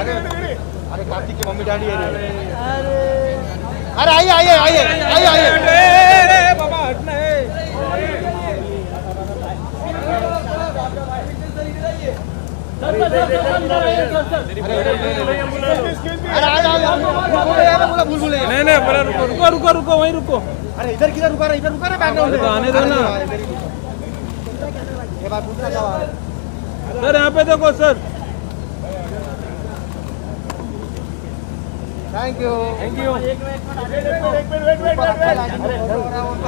अरे कार्तिक की mummy daddy है। अरे आइए आइए आइए आइए आइए बाबा हटना है। नहीं नहीं रुको रुको रुको रुको वहीं रुको। अरे इधर किधर रुका रहा, इधर रुका रहा बैकग्राउंड में, आने दो ना। ये बात पूछना सवाल सर, यहाँ पे देखो sir. Thank you thank you. एक मिनट वेट उनको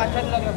अच्छा नहीं लग रहा।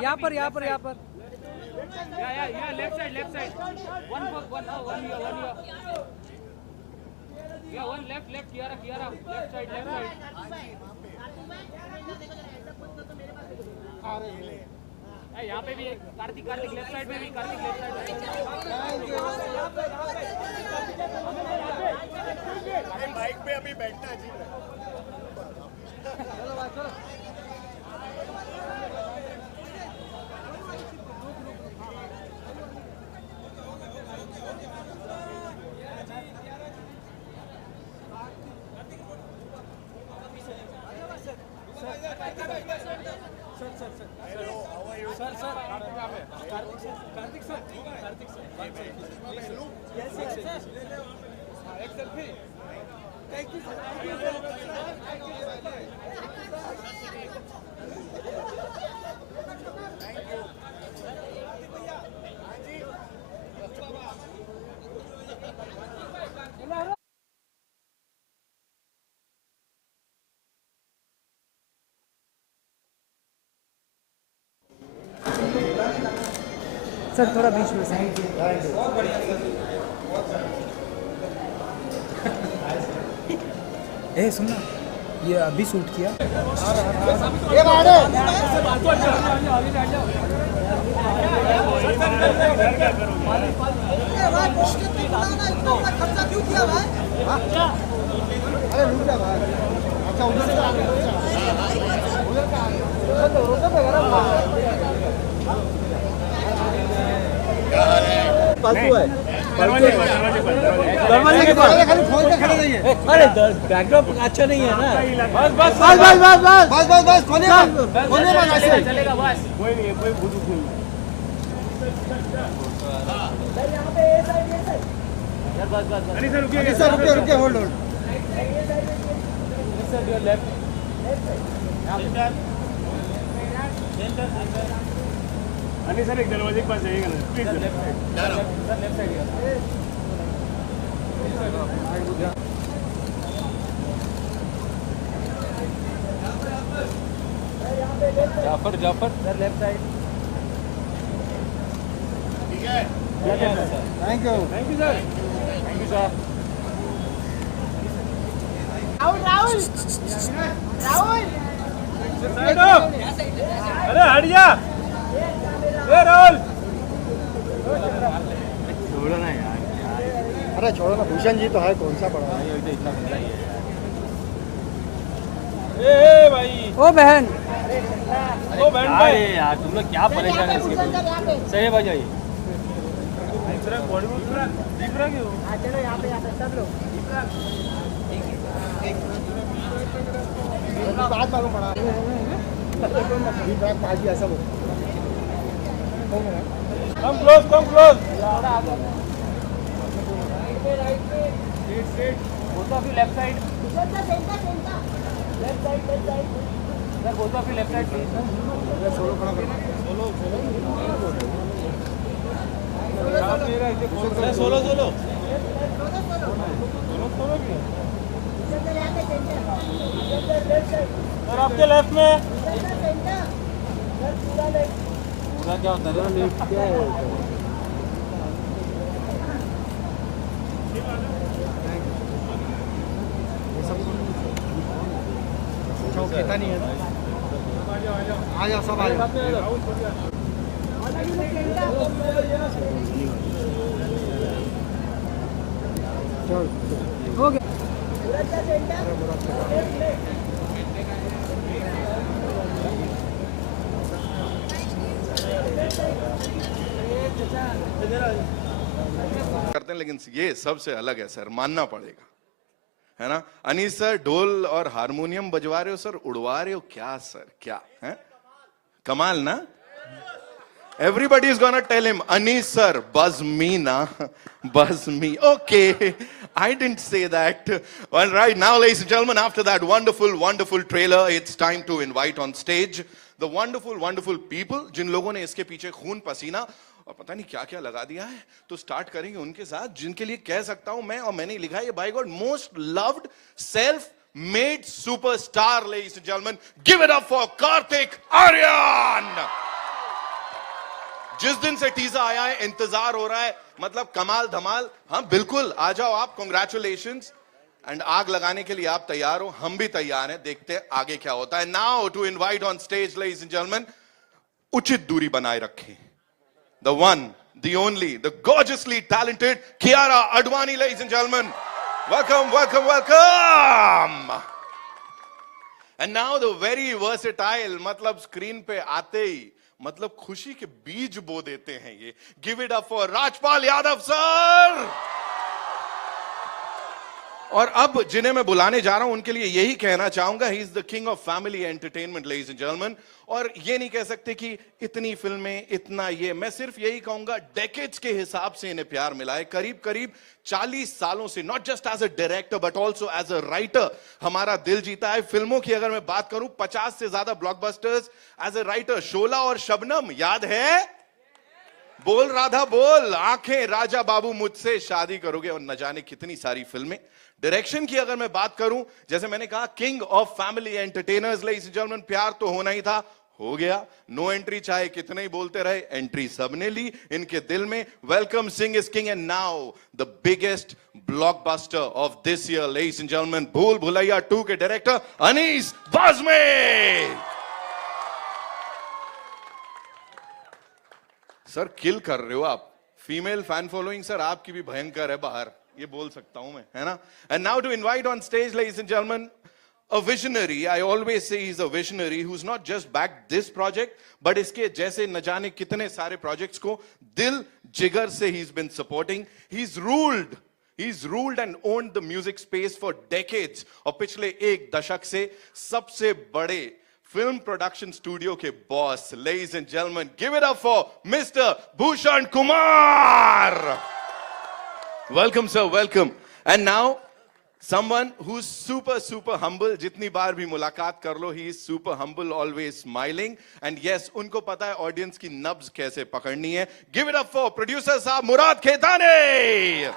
यहाँ पर left side one left Kiara left side यहाँ पे भी एक कार्तिक लेफ्ट साइड में भी कार्तिक लेफ्ट साइड बाइक पे अभी बैठना अजीब है। सर थोड़ा बीच में से ए सुनना, ये अभी शूट किया। खर्चा क्यों किया भाई? अरे रुक जा भाई। अच्छा उधर से फालतू है। दरवाजे के पास खाली फोन पे खड़े रहिए। अरे बैकड्रॉप अच्छा नहीं है ना। बस बस बस बस बस बस बस बस खोलिए बस ऐसे चलेगा बस। कोई नहीं, कोई बुजुर्ग नहीं। बस बस अली सर रुकिए, सर रुकिए रुकिए होल्ड होल्ड। अली सर एक दरवाजे के पास जाइएगा ना please. Jafar Jafar sir left side. ठीक है, thank you thank you sir. Thank you sir. Rahul side हो। अरे हट जा। ए राहुल छोड़ो ना यार। अरे छोड़ो ना, भूषण जी तो है, कौन सा पड़ा है? इतना गंदा ही है। ए भाई, ओ बहन, ओ बहन भाई यार तुम लोग क्या परेशान है इसके लिए? सही है भाई जाइए। बॉडी में पूरा दिख रहा क्यों? चलो यहाँ पे सब लोग। बात मालूम पड़ा बाजी ऐसा बोल। Come close, come close. Both of you left side. Sir both of you left side please. Solo खड़ा करना। सोलो सोलो सर आपके लेफ्ट में। पूरा क्या होता है? कहता नहीं है। आ जाओ सब आ जाओ। हो गया। करते हैं, लेकिन ये सबसे अलग है सर, मानना पड़ेगा, है ना। अनीस सर ढोल और हारमोनियम बजवा रहे हो सर, उड़वा रहे हो क्या सर, क्या है? कमाल ना। Everybody is gonna tell him, Anis sir, buzz me na, buzz me. Okay, I didn't say that. All right, now ladies and gentlemen, after that wonderful, wonderful trailer, it's time to invite on stage the wonderful, wonderful people, जिन लोगों ने इसके पीछे खून पसीना और पता नहीं क्या क्या लगा दिया है। तो स्टार्ट करेंगे उनके साथ, जिनके लिए कह सकता हूं मैं, और मैंने लिखा है, by God, most loved self made superstar, ladies and gentlemen, give it up for Kartik Aaryan. जिस दिन से टीजर आया है इंतजार हो रहा है, मतलब कमाल धमाल। हाँ बिल्कुल, आ जाओ आप, कांग्रेचुलेशंस। एंड आग लगाने के लिए आप तैयार हो, हम भी तैयार हैं, देखते हैं आगे क्या होता है। Now to invite on stage, ladies and gentleman, उचित दूरी बनाए रखें, the one, the only, the gorgeously talented Kiara Advani, ladies and gentleman, welcome welcome welcome. And now the very versatile, मतलब स्क्रीन पे आते ही मतलब खुशी के बीज बो देते हैं ये। Give it up for Rajpal Yadav sir. और अब जिन्हें मैं बुलाने जा रहा हूं उनके लिए यही कहना चाहूंगा, ही is the king of family entertainment ladies and gentleman. और ये नहीं कह सकते कि इतनी फिल्में, इतना ये, मैं सिर्फ यही कहूंगा डेकेड्स के हिसाब से इन्हें प्यार मिला है। करीब करीब 40 सालों से, not just as a director but also as a writer हमारा दिल जीता है। फिल्मों की अगर मैं बात करूं, 50 से ज्यादा ब्लॉकबस्टर्स एज अ राइटर। शोला और शबनम याद है? बोल राधा बोल, आंखें, राजा बाबू, मुझसे शादी करोगे, और न जाने कितनी सारी फिल्में। डायरेक्शन की अगर मैं बात करूं, जैसे मैंने कहा, king of family entertainers ladies and gentleman, प्यार तो होना ही था, हो गया। नो एंट्री चाहे कितने ही बोलते रहे, एंट्री सबने ली इनके दिल में। Welcome Singh is king, and now the biggest blockbuster of this year ladies and gentleman, भूल भुलैया 2 के डायरेक्टर अनीस बाज़मी। सर किल कर रहे हो आप। फीमेल फैन फॉलोइंग सर आपकी भी भयंकर है बाहर, ये बोल सकता हूं मैं, है ना। And now to invite on stage ladies and gentleman, a visionary. I always say he's a visionary who's not just backed this project, but इसके जैसे न जाने कितने सारे projects को दिल जिगर से he's been supporting. He's ruled and owned the music space for decades. और पिछले एक दशक से सबसे बड़े फिल्म प्रोडक्शन स्टूडियो के boss, ladies and gentlemen, give it up for Mr. Bhushan Kumar. Welcome sir, welcome. And now someone who's super humble. जितनी बार भी मुलाकात कर लो, he is super humble, always smiling. And yes, उनको पता है audience की नब्ज कैसे पकड़नी है. Give it up for producer साहब मुराद खेताने.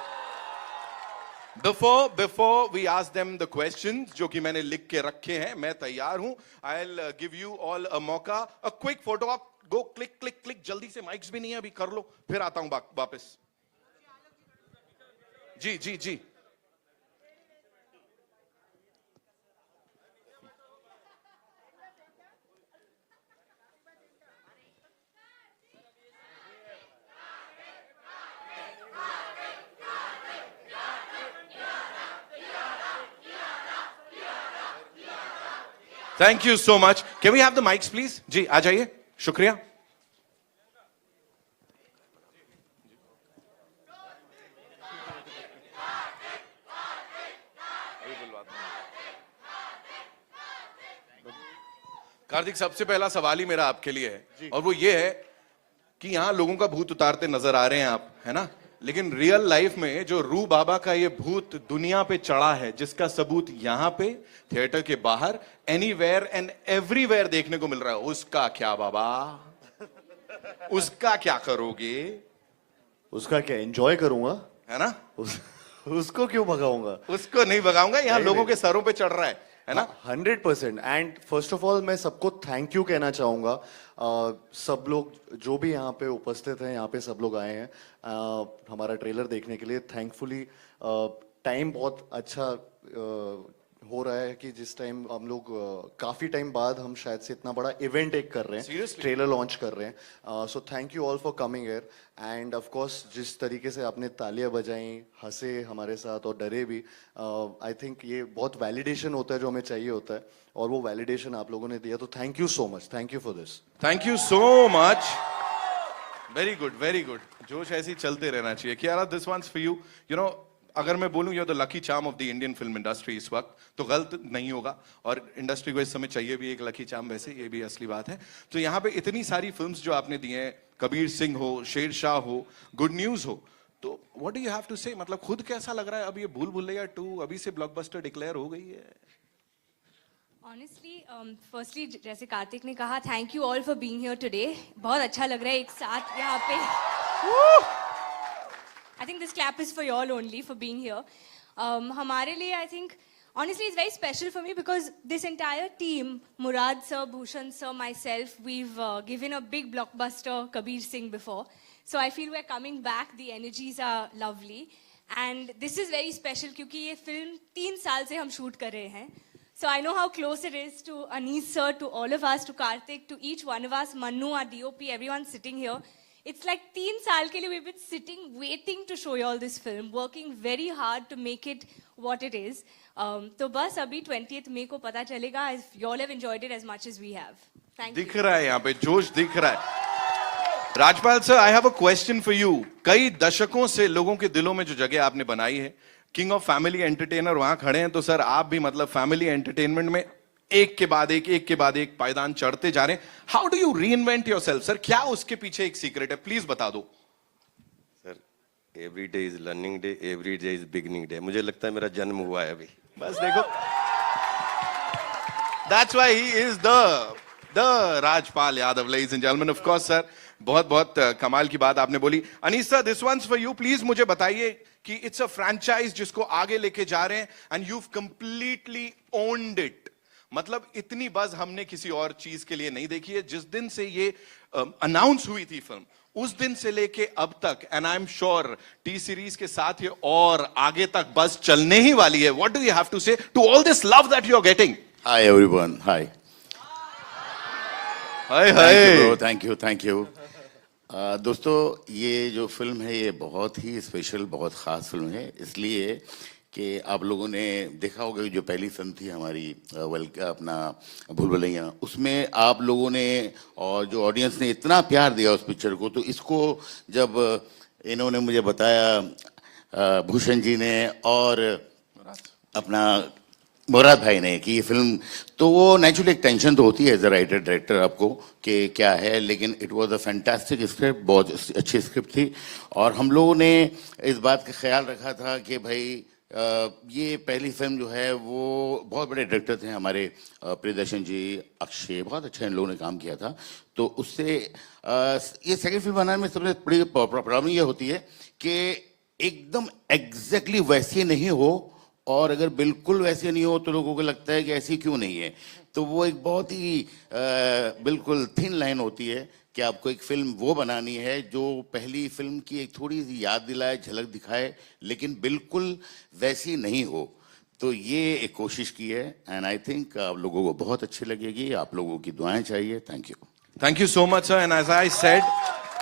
Before we ask them the questions जो कि मैंने लिख के रखे हैं, मैं तैयार हूं. I'll give you all a मौका. A quick photo op. Go click जल्दी से. माइक्स भी नहीं है अभी, कर लो, फिर आता हूं वापस. जी. Thank you so much. Can we have the mics please? जी आ जाइए, शुक्रिया. कार्तिक, सबसे पहला सवाल ही मेरा आपके लिए है, और वो ये है कि यहाँ लोगों का भूत उतारते नजर आ रहे हैं आप, है ना, लेकिन रियल लाइफ में जो रू बाबा का ये भूत दुनिया पे चढ़ा है, जिसका सबूत यहाँ पे, थिएटर के बाहर, एनीवेयर एंड एवरीवेयर देखने को मिल रहा है, उसका क्या बाबा? उसका क्या करोगे? उसका क्या एंजॉय करूंगा, है ना? उसको क्यों भगाऊंगा? उसको नहीं भगाऊंगा, यहाँ लोगों के सरों पे चढ़ रहा है ना? 100%. एंड फर्स्ट ऑफ ऑल मैं सबको थैंक यू कहना चाहूंगा. सब लोग जो भी यहाँ पे उपस्थित हैं, यहाँ पे सब लोग आए हैं हमारा ट्रेलर देखने के लिए. थैंकफुली टाइम बहुत अच्छा हो रहा है कि जिस टाइम हम लोग काफी टाइम बाद हम शायद से इतना बड़ा इवेंट एक कर रहे हैं, ट्रेलर लॉन्च कर रहे हैं. So thank you all for coming here. End of course जिस तरीके से आपने तालियां बजाई, हंसे हमारे साथ और डरे भी, आई थिंक ये बहुत वैलिडेशन होता है जो हमें चाहिए होता है, और वो वैलिडेशन आप लोगों ने दिया. तो thank you so much. Thank you for this. Thank you so much. Very good. जोश ऐसे ही चलते रहना चाहिए. Kiara, this one's for you. You know, अगर मैं बोलूं you the lucky charm of the Indian film industry इस वक्त, तो गलत नहीं होगा, और इंडस्ट्री को इस समय चाहिए भी एक लकी चार्म, वैसे ये भी असली बात है. तो यहाँ पे इतनी सारी फिल्म्स जो आपने दी हैं, कबीर सिंह हो, शेरशाह हो, गुड न्यूज हो, तो what do you have to say? मतलब खुद कैसा लग रहा है अब ये भूल भुलैया 2 अभी से ब्लॉकबस्टर डिक्लेयर हो गई है? Honestly, firstly, जैसे कार्तिक ने कहा, thank you all for being here today. बहुत अच्छा लग रहा है एक साथ यहाँ पे. I think this clap is for you all only for being here. हमारे लिए I think honestly it's very special for me because this entire team, Murad sir, Bhushan sir, myself, we've given a big blockbuster Kabir Singh before. So I feel we're coming back. The energies are lovely. And this is very special क्योंकि ये film 3 साल से हम shoot कर रहे हैं. So I know how close it is to Anees sir, to all of us, to Karthik, to each one of us, Manu, our DOP, everyone sitting here. It's like 3 साल के लिए we've been sitting, waiting to show you all this film, working very hard to make it what it is. तो बस अभी 20th May को पता चलेगा. If you all have enjoyed it as much as we have. Thank you. दिख रहा है यहाँ पे जोश, दिख रहा है. Rajpal sir, I have a question for you. कई दशकों से लोगों के दिलों में जो जगह आपने बनाई है, किंग ऑफ फैमिली एंटरटेनर वहां खड़े हैं, तो सर आप भी मतलब फैमिली एंटरटेनमेंट में एक के बाद एक पायदान चढ़ते जा रहे हैं. How do you reinvent yourself sir? क्या उसके पीछे एक सीक्रेट है, प्लीज बता दो. Sir every day is learning day, every day is beginning day. मुझे लगता है मेरा जन्म हुआ है अभी. बस देखो, that's why he is the Rajpal Yadav. Ladies and gentleman, of course sir, बहुत बहुत कमाल की बात आपने बोली. Anees sir, this one's for you. Please मुझे बताइए कि इट्स अ फ्रैंचाइज जिसको आगे लेके जा रहे हैं and you completely owned it. मतलब इतनी बज हमने किसी और चीज के लिए नहीं देखी है. जिस दिन से ये अनाउंस हुई थी फिल्म, उस दिन से लेके अब तक, and I am sure T series के साथ ये और आगे तक बस चलने ही वाली है. What do you have to say to all this love that you are getting? Hi everyone, hi hi hi. Thank you. दोस्तों, ये जो फिल्म है ये बहुत ही स्पेशल, बहुत ख़ास फिल्म है. इसलिए कि आप लोगों ने देखा होगा कि जो पहली फिल्म थी हमारी अपना भूल भुलैया, उसमें आप लोगों ने और जो ऑडियंस ने इतना प्यार दिया उस पिक्चर को, तो इसको जब इन्होंने मुझे बताया भूषण जी ने और अपना मुराद भाई ने कि ये फिल्म, तो वो नेचुरली एक टेंशन तो होती है एज अ राइटर डायरेक्टर आपको कि क्या है, लेकिन it was a fantastic script, बहुत अच्छी स्क्रिप्ट थी. और हम लोगों ने इस बात का ख्याल रखा था कि भाई ये पहली फिल्म जो है वो बहुत बड़े डायरेक्टर थे हमारे प्रियदर्शन जी, अक्षय, बहुत अच्छा इन लोगों ने काम किया था. तो उससे ये सेकंड फिल्म बनाने में सबसे बड़ी प्रॉब्लम ये होती है कि एकदम एग्जैक्टली वैसी नहीं हो, और अगर बिल्कुल वैसे नहीं हो तो लोगों को लगता है कि ऐसी क्यों नहीं है. तो वो एक बहुत ही बिल्कुल थिन लाइन होती है कि आपको एक फिल्म वो बनानी है जो पहली फिल्म की एक थोड़ी सी याद दिलाए, झलक दिखाए, लेकिन बिल्कुल वैसी नहीं हो. तो ये एक कोशिश की है एंड आई थिंक आप लोगों को बहुत अच्छी लगेगी. आप लोगों की दुआएं चाहिए. Thank you so much sir. And as I said,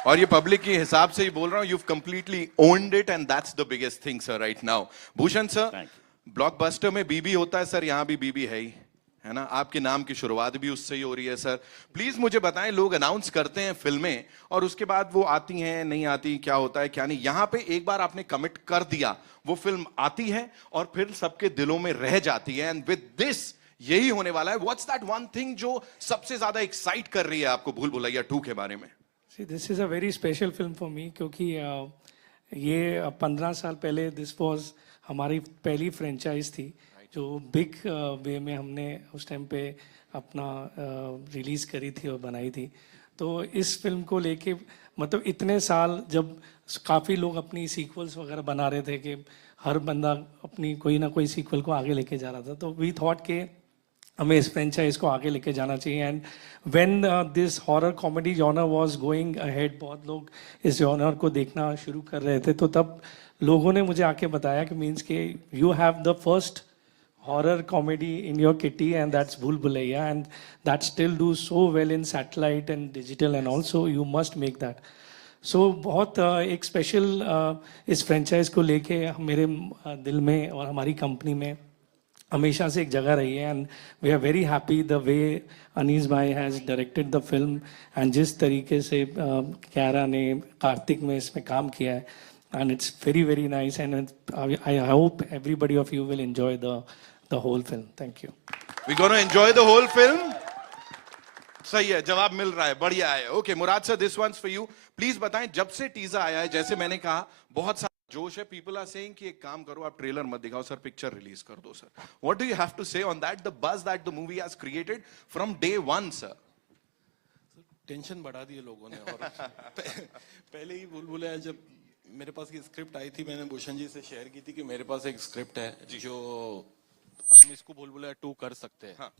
और ये पब्लिक के हिसाब से ही बोल रहा हूँ, you've completely owned it and that's the biggest thing sir right now. Bhushan sir, blockbuster में बीबी होता है सर, यहाँ भी बीबी है ही, है ना. आपके नाम की शुरुआत भी उससे ही हो रही है सर. प्लीज मुझे बताएं, लोग अनाउंस करते हैं फिल्में और उसके बाद वो आती हैं, नहीं आती, क्या होता है क्या नहीं. यहाँ पे एक बार आपने कमिट कर दिया, वो फिल्म आती है और फिर सबके दिलों में रह जाती है. एंड विद दिस यही होने वाला है. व्हाट्स दैट वन थिंग जो सबसे ज्यादा एक्साइट कर रही है आपको भूल भुलैया 2 के बारे में? See, this is a very special film for me क्योंकि ये 15 साल पहले दिस वाज हमारी पहली फ्रेंचाइज थी जो बिग वे में हमने उस टाइम पे अपना रिलीज़ करी थी और बनाई थी. तो इस फिल्म को लेके मतलब इतने साल जब काफ़ी लोग अपनी सीक्वल्स वगैरह बना रहे थे कि हर बंदा अपनी कोई ना कोई सीक्वल को आगे लेके जा रहा था, तो वी थॉट के हमें इस फ्रेंचाइज को आगे लेके जाना चाहिए. And when this horror comedy genre was going ahead, बहुत लोग इस जॉनर को देखना शुरू कर रहे थे, तो तब लोगों ने मुझे आके बताया कि मीन्स के you have the first horror comedy in your kitty and that's Bhool Bhulaiya, and that still do so well in satellite and digital and also you must make that. So बहुत एक special इस franchise को लेके मेरे दिल में और हमारी कंपनी में हमेशा से एक जगह रही है. And we are very happy the way Anees bhai has directed the film and जिस तरीके से क्यारा ने कार्तिक में इसमें काम किया है, and it's very very nice and I hope everybody of you will enjoy the whole film. Thank you. We're going to enjoy the whole film. सही है, जवाब मिल रहा है, बढ़िया है. Okay Murad sir, this one's for you. Please बताएं, जब से टीजर आया है, जैसे मैंने कहा, बहुत सारा जोश है. पीपल आर सेइंग कि एक काम करो, आप ट्रेलर मत दिखाओ सर, पिक्चर रिलीज कर दो sir. What do you have to say on that, the buzz that the movie has created from day 1 sir? Tension बढ़ा दी लोगों ने. और पहले ही भूल भुलैया जब मेरे पास ये स्क्रिप्ट आई थी, मैंने भूषण जी से शेयर की थी कि मेरे पास एक स्क्रिप्ट है जो हम इसको भूल भुलैया 2 कर सकते हैं. हाँ.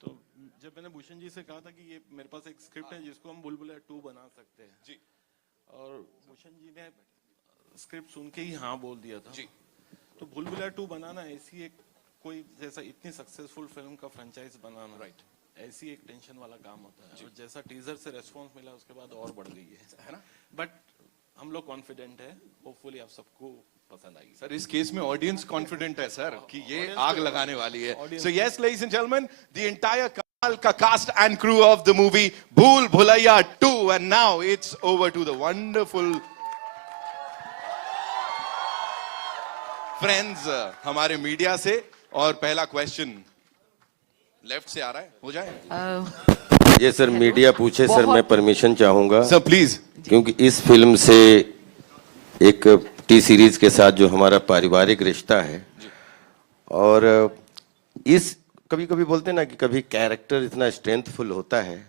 तो जब मैंने भूषण जी से कहा था कि ये मेरे पास एक स्क्रिप्ट है जिसको हम भूल भुलैया 2 बना सकते हैं जी, और भूषण जी ने स्क्रिप्ट सुन के ही हाँ बोल दिया था जी. तो भूल भुलैया 2 बनाना ऐसी एक कोई जैसा इतनी सक्सेसफुल फिल्म का फ्रेंचाइज बनाना, राइट, ऐसी एक टेंशन वाला काम होता है. और जैसा टीजर से रेस्पॉन्स मिला उसके बाद और बढ़ गई है ना. बट हम लोग कॉन्फिडेंट है, होपफुली आप सबको पसंद आएगी. सर इस केस में ऑडियंस कॉन्फिडेंट है सर कि ये आग लगाने वाली है. So yes ladies and gentleman, the entire कमाल का cast and crew of the movie Bhool Bhulaiyaa 2, and now it's over to the wonderful friends हमारे मीडिया से। और पहला क्वेश्चन लेफ्ट से आ रहा है, हो जाए? ये सर मीडिया पूछे सर, मैं परमिशन चाहूंगा सर प्लीज। क्योंकि इस फिल्म से एक टी सीरीज के साथ जो हमारा पारिवारिक रिश्ता है, और इस कभी कभी बोलते हैं ना कि कभी कैरेक्टर इतना स्ट्रेंथफुल होता है।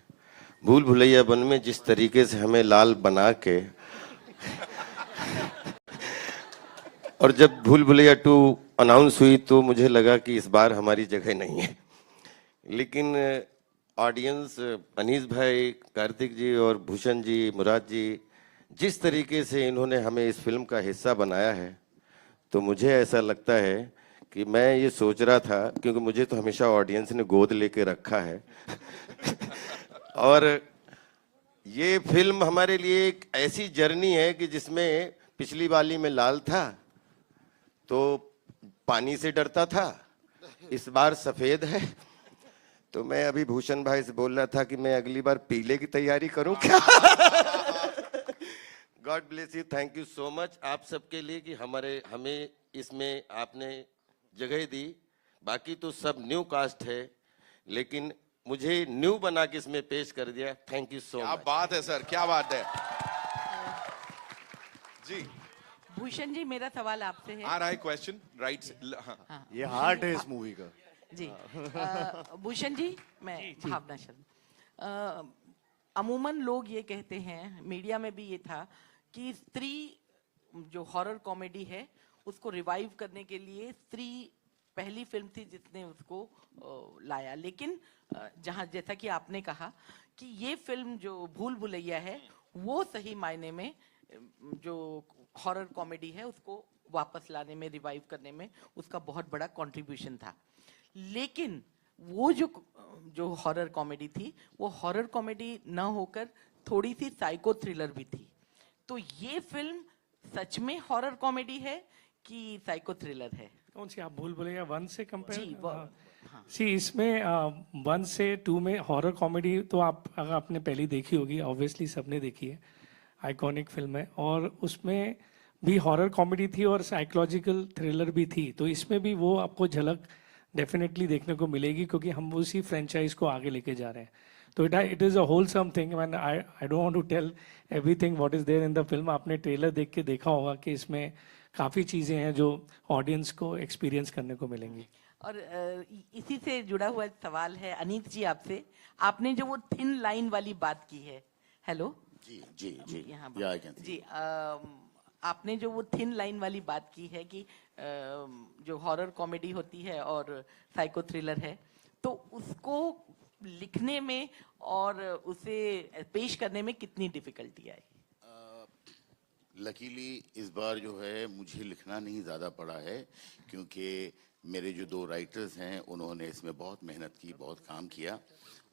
भूल भुलैया वन में जिस तरीके से हमें लाल बना के और जब भूल भुलैया 2 अनाउंस हुई तो मुझे लगा कि इस बार हमारी जगह नहीं है। लेकिन ऑडियंस, अनीस भाई, कार्तिक जी और भूषण जी, मुराद जी, जिस तरीके से इन्होंने हमें इस फिल्म का हिस्सा बनाया है, तो मुझे ऐसा लगता है कि मैं ये सोच रहा था, क्योंकि मुझे तो हमेशा ऑडियंस ने गोद लेके रखा है और ये फिल्म हमारे लिए एक ऐसी जर्नी है कि जिसमें पिछली वाली में लाल था तो पानी से डरता था, इस बार सफेद है। तो मैं अभी भूषण भाई से बोल रहा था कि मैं अगली बार पीले की तैयारी करूं क्या? God bless you, thank you so much आप सबके लिए कि हमें इसमें आपने जगह दी। बाकी तो सब न्यू कास्ट है, लेकिन मुझे न्यू बना के इसमें पेश कर दिया। Thank you so much. क्या बात है सर, क्या बात है जी। भूषण जी, मेरा सवाल आपसे है। आ रहा है क्वेश्चन राइट से। हाँ, ये हार्ट है इस मूवी का जी। भूषण जी, मैं भावना शर्मा। अमूमन लोग ये कहते हैं, मीडिया में भी ये था कि स्त्री जो हॉरर कॉमेडी है उसको रिवाइव करने के लिए स्त्री पहली फिल्म थी जिसने उसको लाया। लेकिन जहां जैसा कि आपने कहा कि ये फिल्म जो भूल भुलैया है वो सही मायने में जो हॉरर कॉमेडी है उसको वापस लाने में, रिवाइव करने में उसका बहुत बड़ा कंट्रीब्यूशन था। लेकिन वो जो हॉरर कॉमेडी थी वो हॉरर कॉमेडी न होकर थोड़ी सी साइको थ्रिलर भी थी। तो ये फिल्म सच में हॉरर कॉमेडी है कि साइको थ्रिलर है? कौन सी आप भूल भुलैया 1 से कंपेयर? जी, हाँ। सी इसमें 1 से 2 में हॉरर कॉमेडी तो आप अगर आपने पहली देखी होगी, ऑब्वियसली सबने देखी है, आइकॉनिक फिल्म है, और उसमें भी हॉरर कॉमेडी थी और साइकोलॉजिकल थ्रिलर भी थी। तो इसमें भी वो आपको झलक डेफिनेटली देखने को मिलेगी, क्योंकि हम उसी फ्रेंचाइज को आगे लेके जा रहे हैं। तो it is a wholesome thing. And I don't want to tell everything what is there in the film. आपने ट्रेलर देख के देखा होगा कि इसमें काफ़ी चीज़ें हैं जो ऑडियंस को एक्सपीरियंस करने को मिलेंगी। और इसी से जुड़ा हुआ सवाल है अनीत जी आपसे। आपने जो वो थिन लाइन वाली बात की है, हेलो जी जी जी, यहाँ जी, आपने जो वो थिन लाइन वाली बात की है कि जो हॉरर कॉमेडी होती है और साइको थ्रिलर है, तो उसको लिखने में और उसे पेश करने में कितनी डिफिकल्टी आई? लकीली इस बार जो है मुझे लिखना नहीं ज़्यादा पड़ा है, क्योंकि मेरे जो 2 राइटर्स हैं उन्होंने इसमें बहुत मेहनत की, बहुत काम किया,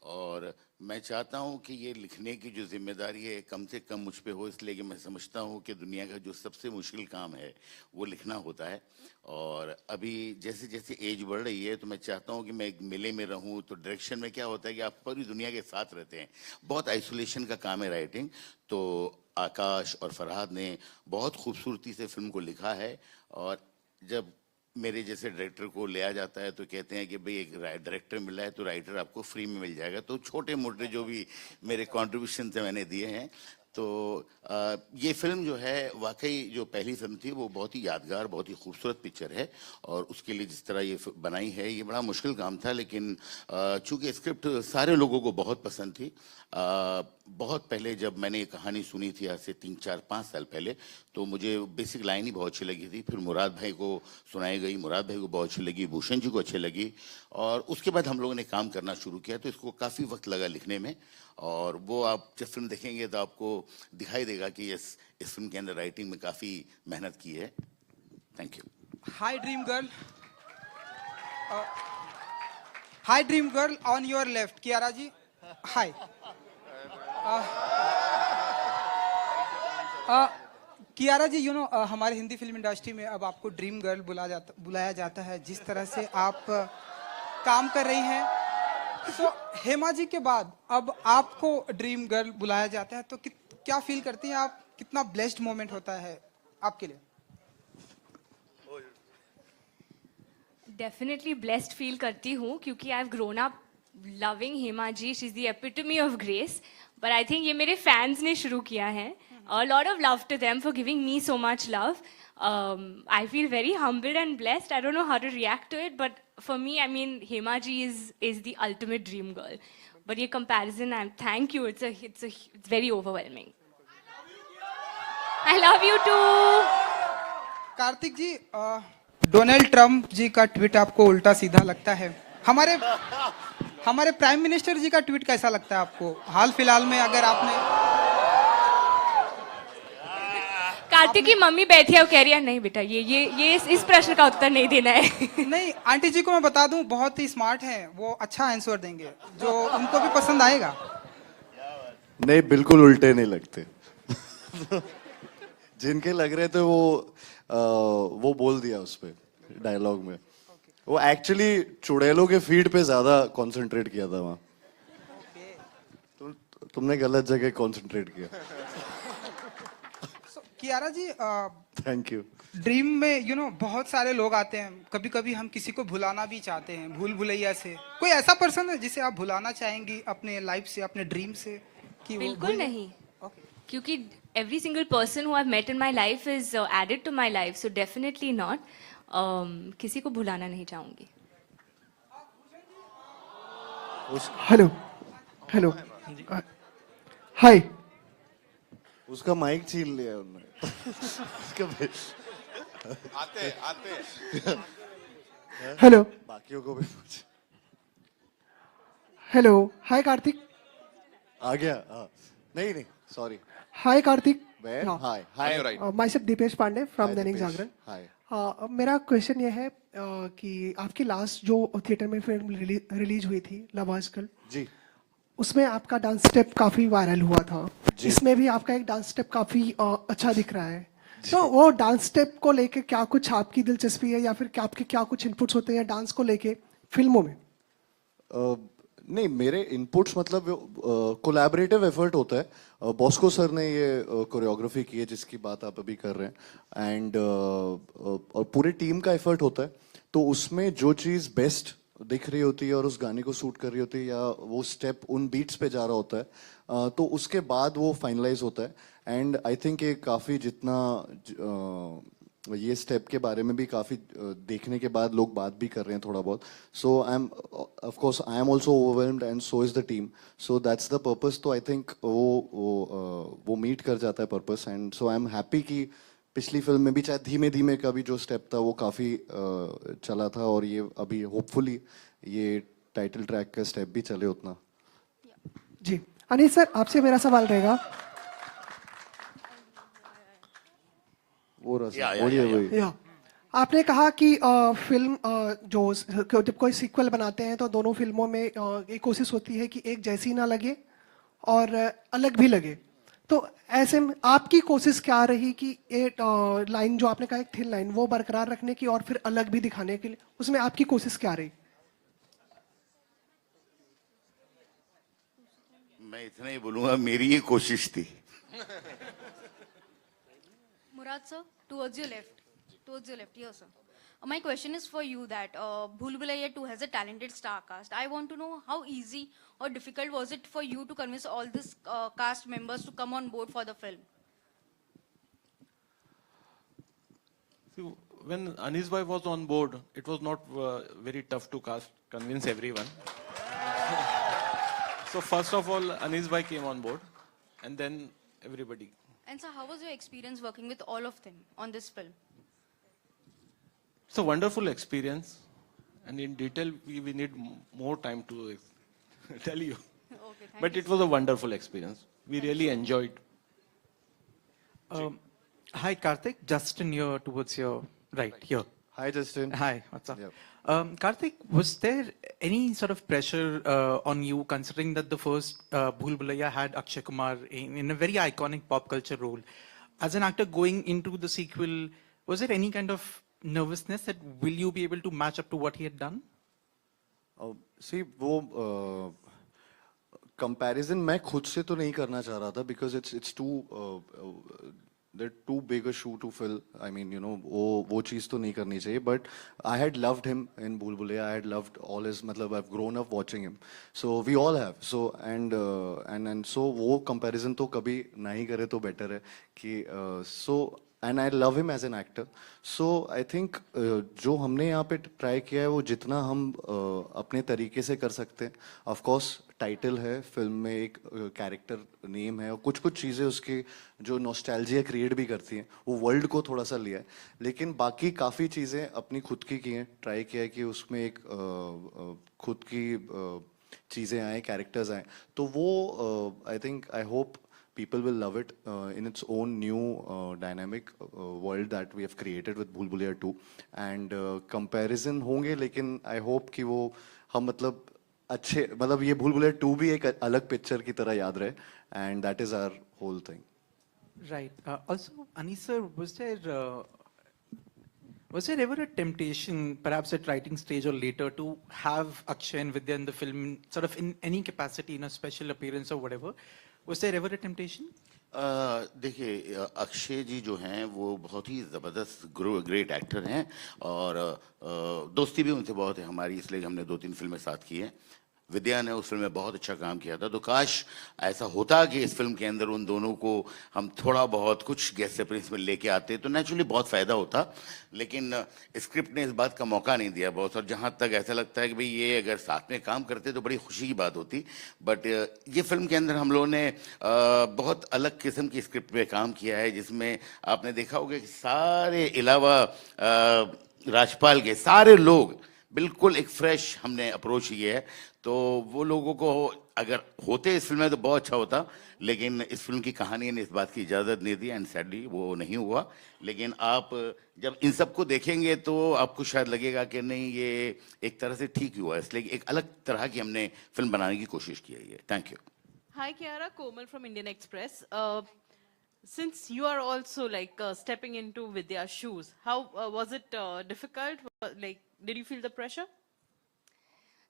और मैं चाहता हूं कि ये लिखने की जो जिम्मेदारी है कम से कम मुझ पे हो, इसलिए कि मैं समझता हूं कि दुनिया का जो सबसे मुश्किल काम है वो लिखना होता है। और अभी जैसे जैसे एज बढ़ रही है तो मैं चाहता हूं कि मैं एक मिले में रहूं। तो डायरेक्शन में क्या होता है कि आप पूरी दुनिया के साथ रहते हैं, बहुत आइसोलेशन का काम है राइटिंग। तो आकाश और फरहाद ने बहुत खूबसूरती से फिल्म को लिखा है, और जब मेरे जैसे डायरेक्टर को लिया जाता है तो कहते हैं कि भाई एक डायरेक्टर मिला है तो राइटर आपको फ्री में मिल जाएगा। तो छोटे मोटे जो भी मेरे कंट्रीब्यूशन से मैंने दिए हैं, तो ये फिल्म जो है वाकई जो पहली फिल्म थी वो बहुत ही यादगार, बहुत ही खूबसूरत पिक्चर है, और उसके लिए जिस तरह ये बनाई है ये बड़ा मुश्किल काम था। लेकिन चूंकि स्क्रिप्ट सारे लोगों को बहुत पसंद थी, बहुत पहले जब मैंने ये कहानी सुनी थी आज से 3, 4, 5 साल पहले, तो मुझे बेसिक लाइन ही बहुत अच्छी लगी थी। फिर मुराद भाई को सुनाई गई, मुराद भाई को बहुत अच्छी लगी, भूषण जी को अच्छी लगी, और उसके बाद हम लोगों ने काम करना शुरू किया। तो इसको काफ़ी वक्त लगा लिखने में, और वो आप जब फिल्म देखेंगे तो आपको दिखाई देगा कि इस फिल्म के अंदर राइटिंग में काफ़ी मेहनत की है। Thank you. Hi dream girl, hi dream girl on your left, Kiara ji hi. Kiara ji, you know हमारे हिंदी फिल्म इंडस्ट्री में अब आपको ड्रीम गर्ल बुलाया जाता है। जिस तरह से आप काम कर रही हैं, तो हेमा जी के बाद अब आपको ड्रीम गर्ल बुलाया जाता है, तो क्या फील करती हैं आप? कितना ब्लेस्ड मोमेंट होता है आपके लिए? डेफिनेटली ब्लेस्ड फील करती हूँ क्योंकि I have grown up loving Hema ji, she is the epitome of grace. But I think ये मेरे फैंस ने शुरू किया है. A lot of love to them for giving me so much love. I feel very humbled and blessed. I don't know how to react to it, but for me, I mean, Hema ji is the ultimate dream girl. But ye comparison, thank you. It's very overwhelming. I love you too. Kartik ji, Donald Trump ji का tweet आपको उल्टा सीधा लगता है? हमारे prime minister जी का tweet कैसा लगता है आपको? हाल फिलहाल में अगर आपने कार्तिक की मम्मी बैठी है, वो कह रही है नहीं बेटा, ये इस प्रश्न का उत्तर नहीं देना है. नहीं, आंटी जी को मैं बता दूं, बहुत ही स्मार्ट हैं, वो अच्छा आंसर देंगे जो उनको भी पसंद आएगा. नहीं, बिल्कुल उल्टे नहीं लगते. जिनके लग रहे थे वो बोल दिया उस पे डायलॉग में. वो एक्चुअली चुड़ैलों के फीड पे ज्यादा कंसंट्रेट किया था वहाँ. तुमने गलत जगह कंसंट्रेट किया. कियारा जी, थैंक यू. ड्रीम में बहुत सारे लोग आते हैं. कभी कभी हम किसी को भुलाना भी चाहते हैं, भूल भुलैया से. कोई ऐसा पर्सन है जिसे आप भुलाना चाहेंगी अपने लाइफ से, अपने ड्रीम से? कि बिल्कुल नहीं. क्योंकि every single person who I've met in my life is added to my life, so definitely not. किसी को भुलाना नहीं चाहूंगी. Hello hi. उसका माइक छीन लिया उन्होंने. आते हेलो. बाकियों को भी पूछ. Hello hi Kartik. आ गया. नहीं sorry. Hi Kartik. Hi. Myself Dipesh Pandey from Dainik Jagran. हाय. मेरा क्वेश्चन ये है कि आपकी लास्ट जो थिएटर में फिल्म रिलीज हुई थी लव आजकल जी, उसमें आपका डांस स्टेप काफी वायरल हुआ था. इसमें भी आपका एक डांस स्टेप काफी अच्छा दिख रहा है. तो वो डांस स्टेप को लेके क्या कुछ आपकी दिलचस्पी है या फिर आपके क्या कुछ इनपुट्स होते हैं डांस को लेके फिल्मों में? नहीं, मेरे इनपुट्स मतलब कोलैबोरेटिव एफर्ट होता है. बॉस्को सर ने ये कोरियोग्राफी की है जिसकी बात आप अभी कर रहे हैं. एंड और पूरे टीम का एफर्ट होता है. तो उसमें जो चीज़ बेस्ट दिख रही होती है और उस गाने को सूट कर रही होती है या वो स्टेप उन बीट्स पे जा रहा होता है, तो उसके बाद वो फाइनलाइज होता है. एंड आई थिंक ये काफ़ी जितना ये स्टेप के बारे में भी काफ़ी देखने के बाद लोग बात भी कर रहे हैं थोड़ा बहुत. So I am of course I am also overwhelmed and so is the team. So that's the purpose. तो आई थिंक वो मीट कर जाता है purpose. And so I am happy कि पिछली फिल्म में भी चाहे धीमे धीमे का भी जो स्टेप था वो काफ़ी चला था और ये अभी होपफुली ये टाइटल ट्रैक का स्टेप भी चले उतना. जी अनिल सर, आपसे मेरा सवाल रहेगा. वही. आपने कहा कि फिल्म जब कोई सीक्वल बनाते हैं तो दोनों फिल्मों में एक कोशिश होती है कि एक जैसी ना लगे और अलग भी लगे. तो ऐसे में आपकी कोशिश क्या रही कि एक लाइन जो आपने कहा एक थिन लाइन वो बरकरार रखने की और फिर अलग भी दिखाने के लिए, उसमें आपकी कोशिश क्या रही? मैं इतना ही बोलूंगा, मेरी ही कोशिश थी. Murad sir, towards your left, here sir. My question is for you that Bhool Bhulaiya 2 has a talented star cast. I want to know how easy or difficult was it for you to convince all these cast members to come on board for the film? See, when Anis bhai was on board, it was not very tough to convince everyone. So first of all, Anis bhai came on board, and then everybody. And so, how was your experience working with all of them on this film? It's a wonderful experience, and in detail we need more time to tell you. Okay, But it was a wonderful experience. We really enjoyed. Hi Karthik, Justin here towards your right here. Hi Justin. Hi, what's up? Yep. Karthik, was there any sort of pressure on you considering that the first Bhool Bhulaiya had Akshay Kumar in a very iconic pop culture role? As an actor going into the sequel, was there any kind of nervousness that will you be able to match up to what he had done? See, वो comparison मैं खुद से तो नहीं करना चाह रहा था because it's too they're too big a shoe to fill. I mean, you know, वो चीज़ तो नहीं करनी चाहिए. But I had loved him in Bhool Bhulaiya. I had loved all his, मतलब I've grown up watching him. So we all have. So and so वो comparison तो कभी नहीं करे तो better है कि so. And I love him as an actor. So I think जो हमने यहाँ पे try किया है वो जितना हम अपने तरीके से कर सकते हैं. Of course टाइटल है फिल्म में, एक कैरेक्टर नेम है और कुछ कुछ चीज़ें उसकी जो नॉस्टैल्जिया क्रिएट भी करती हैं, वो वर्ल्ड को थोड़ा सा लिया है. लेकिन बाकी काफ़ी चीज़ें अपनी खुद की हैं. ट्राई किया है कि उसमें एक खुद की चीज़ें आए, कैरेक्टर्स आए. तो वो I think, I hope people will love it in its own new dynamic world that we have created with Bhool Bhulaiya 2. And comparison होंगे, लेकिन I hope कि वो हम मतलब अच्छे, मतलब ये भूल भुलैया 2 भी एक अलग पिक्चर की तरह याद रहे. And that is our whole thing. Right. Also, Anis sir, was there ever a temptation, perhaps at writing stage or later, to have Akshay and Vidya in the film, sort of in any capacity, in a special appearance or whatever? Was there ever a temptation? देखिए, अक्षय जी जो हैं वो बहुत ही ज़बरदस्त great actor हैं और दोस्ती भी उनसे बहुत है हमारी, इसलिए हमने 2-3 फिल्में साथ की हैं. विद्या ने उस फिल्म में बहुत अच्छा काम किया था. तो काश ऐसा होता कि इस फिल्म के अंदर उन दोनों को हम थोड़ा बहुत कुछ गेस्ट अपीयरेंस में लेके आते तो नेचुरली बहुत फ़ायदा होता. लेकिन स्क्रिप्ट ने इस बात का मौका नहीं दिया बहुत. और जहाँ तक ऐसा लगता है कि भाई ये अगर साथ में काम करते तो बड़ी खुशी की बात होती. बट ये फिल्म के अंदर हम लोगों ने बहुत अलग किस्म की स्क्रिप्ट पे काम किया है, जिसमें आपने देखा होगा कि सारे अलावा राजपाल के सारे लोग बिल्कुल एक फ्रेश हमने अप्रोच किया है. तो वो लोगों को अगर होते इस फिल्म में तो बहुत अच्छा होता, लेकिन इस फिल्म की कहानी ने इस बात की इजाज़त नहीं दी एंड सैडली वो नहीं हुआ. लेकिन आप जब इन सबको देखेंगे तो आपको शायद लगेगा कि नहीं ये एक तरह से ठीक ही हुआ, इसलिए एक अलग तरह की हमने फिल्म बनाने की कोशिश की है. Thank you. Hi Kiara, Komal from Indian Express. Since you are also like stepping into Vidya's shoes, how was it difficult? Like, did you feel the pressure?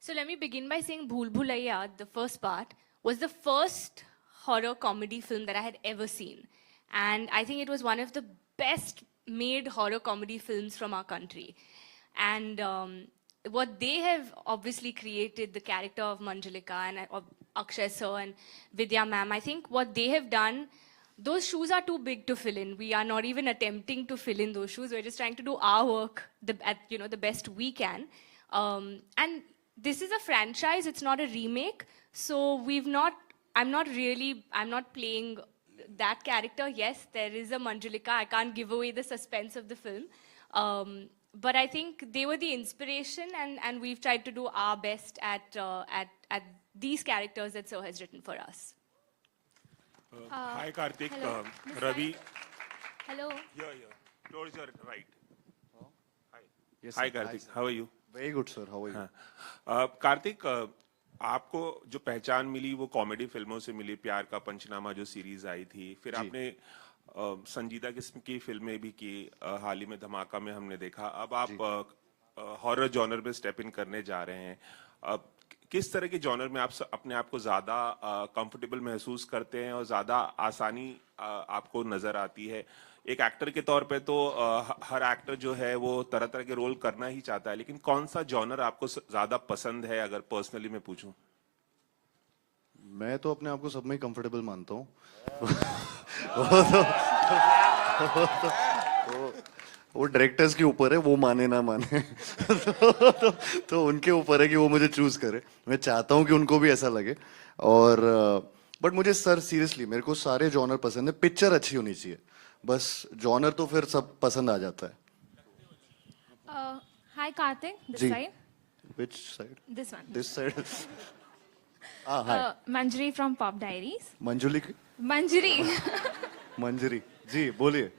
So let me begin by saying Bhool Bhulaiya, the first part, was the first horror comedy film that I had ever seen. And I think it was one of the best made horror comedy films from our country. And what they have obviously created, the character of Manjulika and of Akshay sir and Vidya ma'am, I think what they have done, those shoes are too big to fill in. We are not even attempting to fill in those shoes. We're just trying to do our work at the best we can. And this is a franchise, it's not a remake. So I'm not playing that character. Yes, there is a Manjulika. I can't give away the suspense of the film. But I think they were the inspiration, and we've tried to do our best at these characters that Sir has written for us. Hi Karthik, hello, Ravi. Hello. Here. Towards your right. Hi. Yes, Hi sir. Karthik, Hi, sir. how are you? Very good, sir. How are you? Kartik, आपको जो पहचान मिली वो comedy फिल्मों से मिली. प्यार का पंचनामा जो series आई थी, फिर आपने संजीदा किस्म की फिल्में भी की, हाल ही में धमाका में हमने देखा. अब आप हॉरर जॉनर में स्टेप इन करने जा रहे हैं. किस तरह के जॉनर में आप अपने आप को ज़्यादा कंफर्टेबल महसूस करते हैं और ज़्यादा आसानी आपको नज़र आती है? एक एक्टर के तौर पे तो हर एक्टर जो है वो तरह तरह के रोल करना ही चाहता है, लेकिन कौन सा जॉनर आपको ज़्यादा पसंद है अगर पर्सनली मैं पूछूं? मैं तो अपने आप को सब में कंफर्टेबल मानता हूँ. वो डायरेक्टर्स के ऊपर है, वो माने ना माने. तो उनके ऊपर है कि वो मुझे चूज करे. मैं चाहता हूँ कि उनको भी ऐसा लगे. और बट मुझे सर सीरियसली मेरे को सारे जॉनर पसंद है. पिक्चर अच्छी होनी चाहिए, बस जॉनर तो फिर सब पसंद आ जाता है. Hi Karthik, this ji. side. Which side? This one. This side. Hi. Manjari from Pop Diaries. Manjuli. मंजरी. जी बोलिए.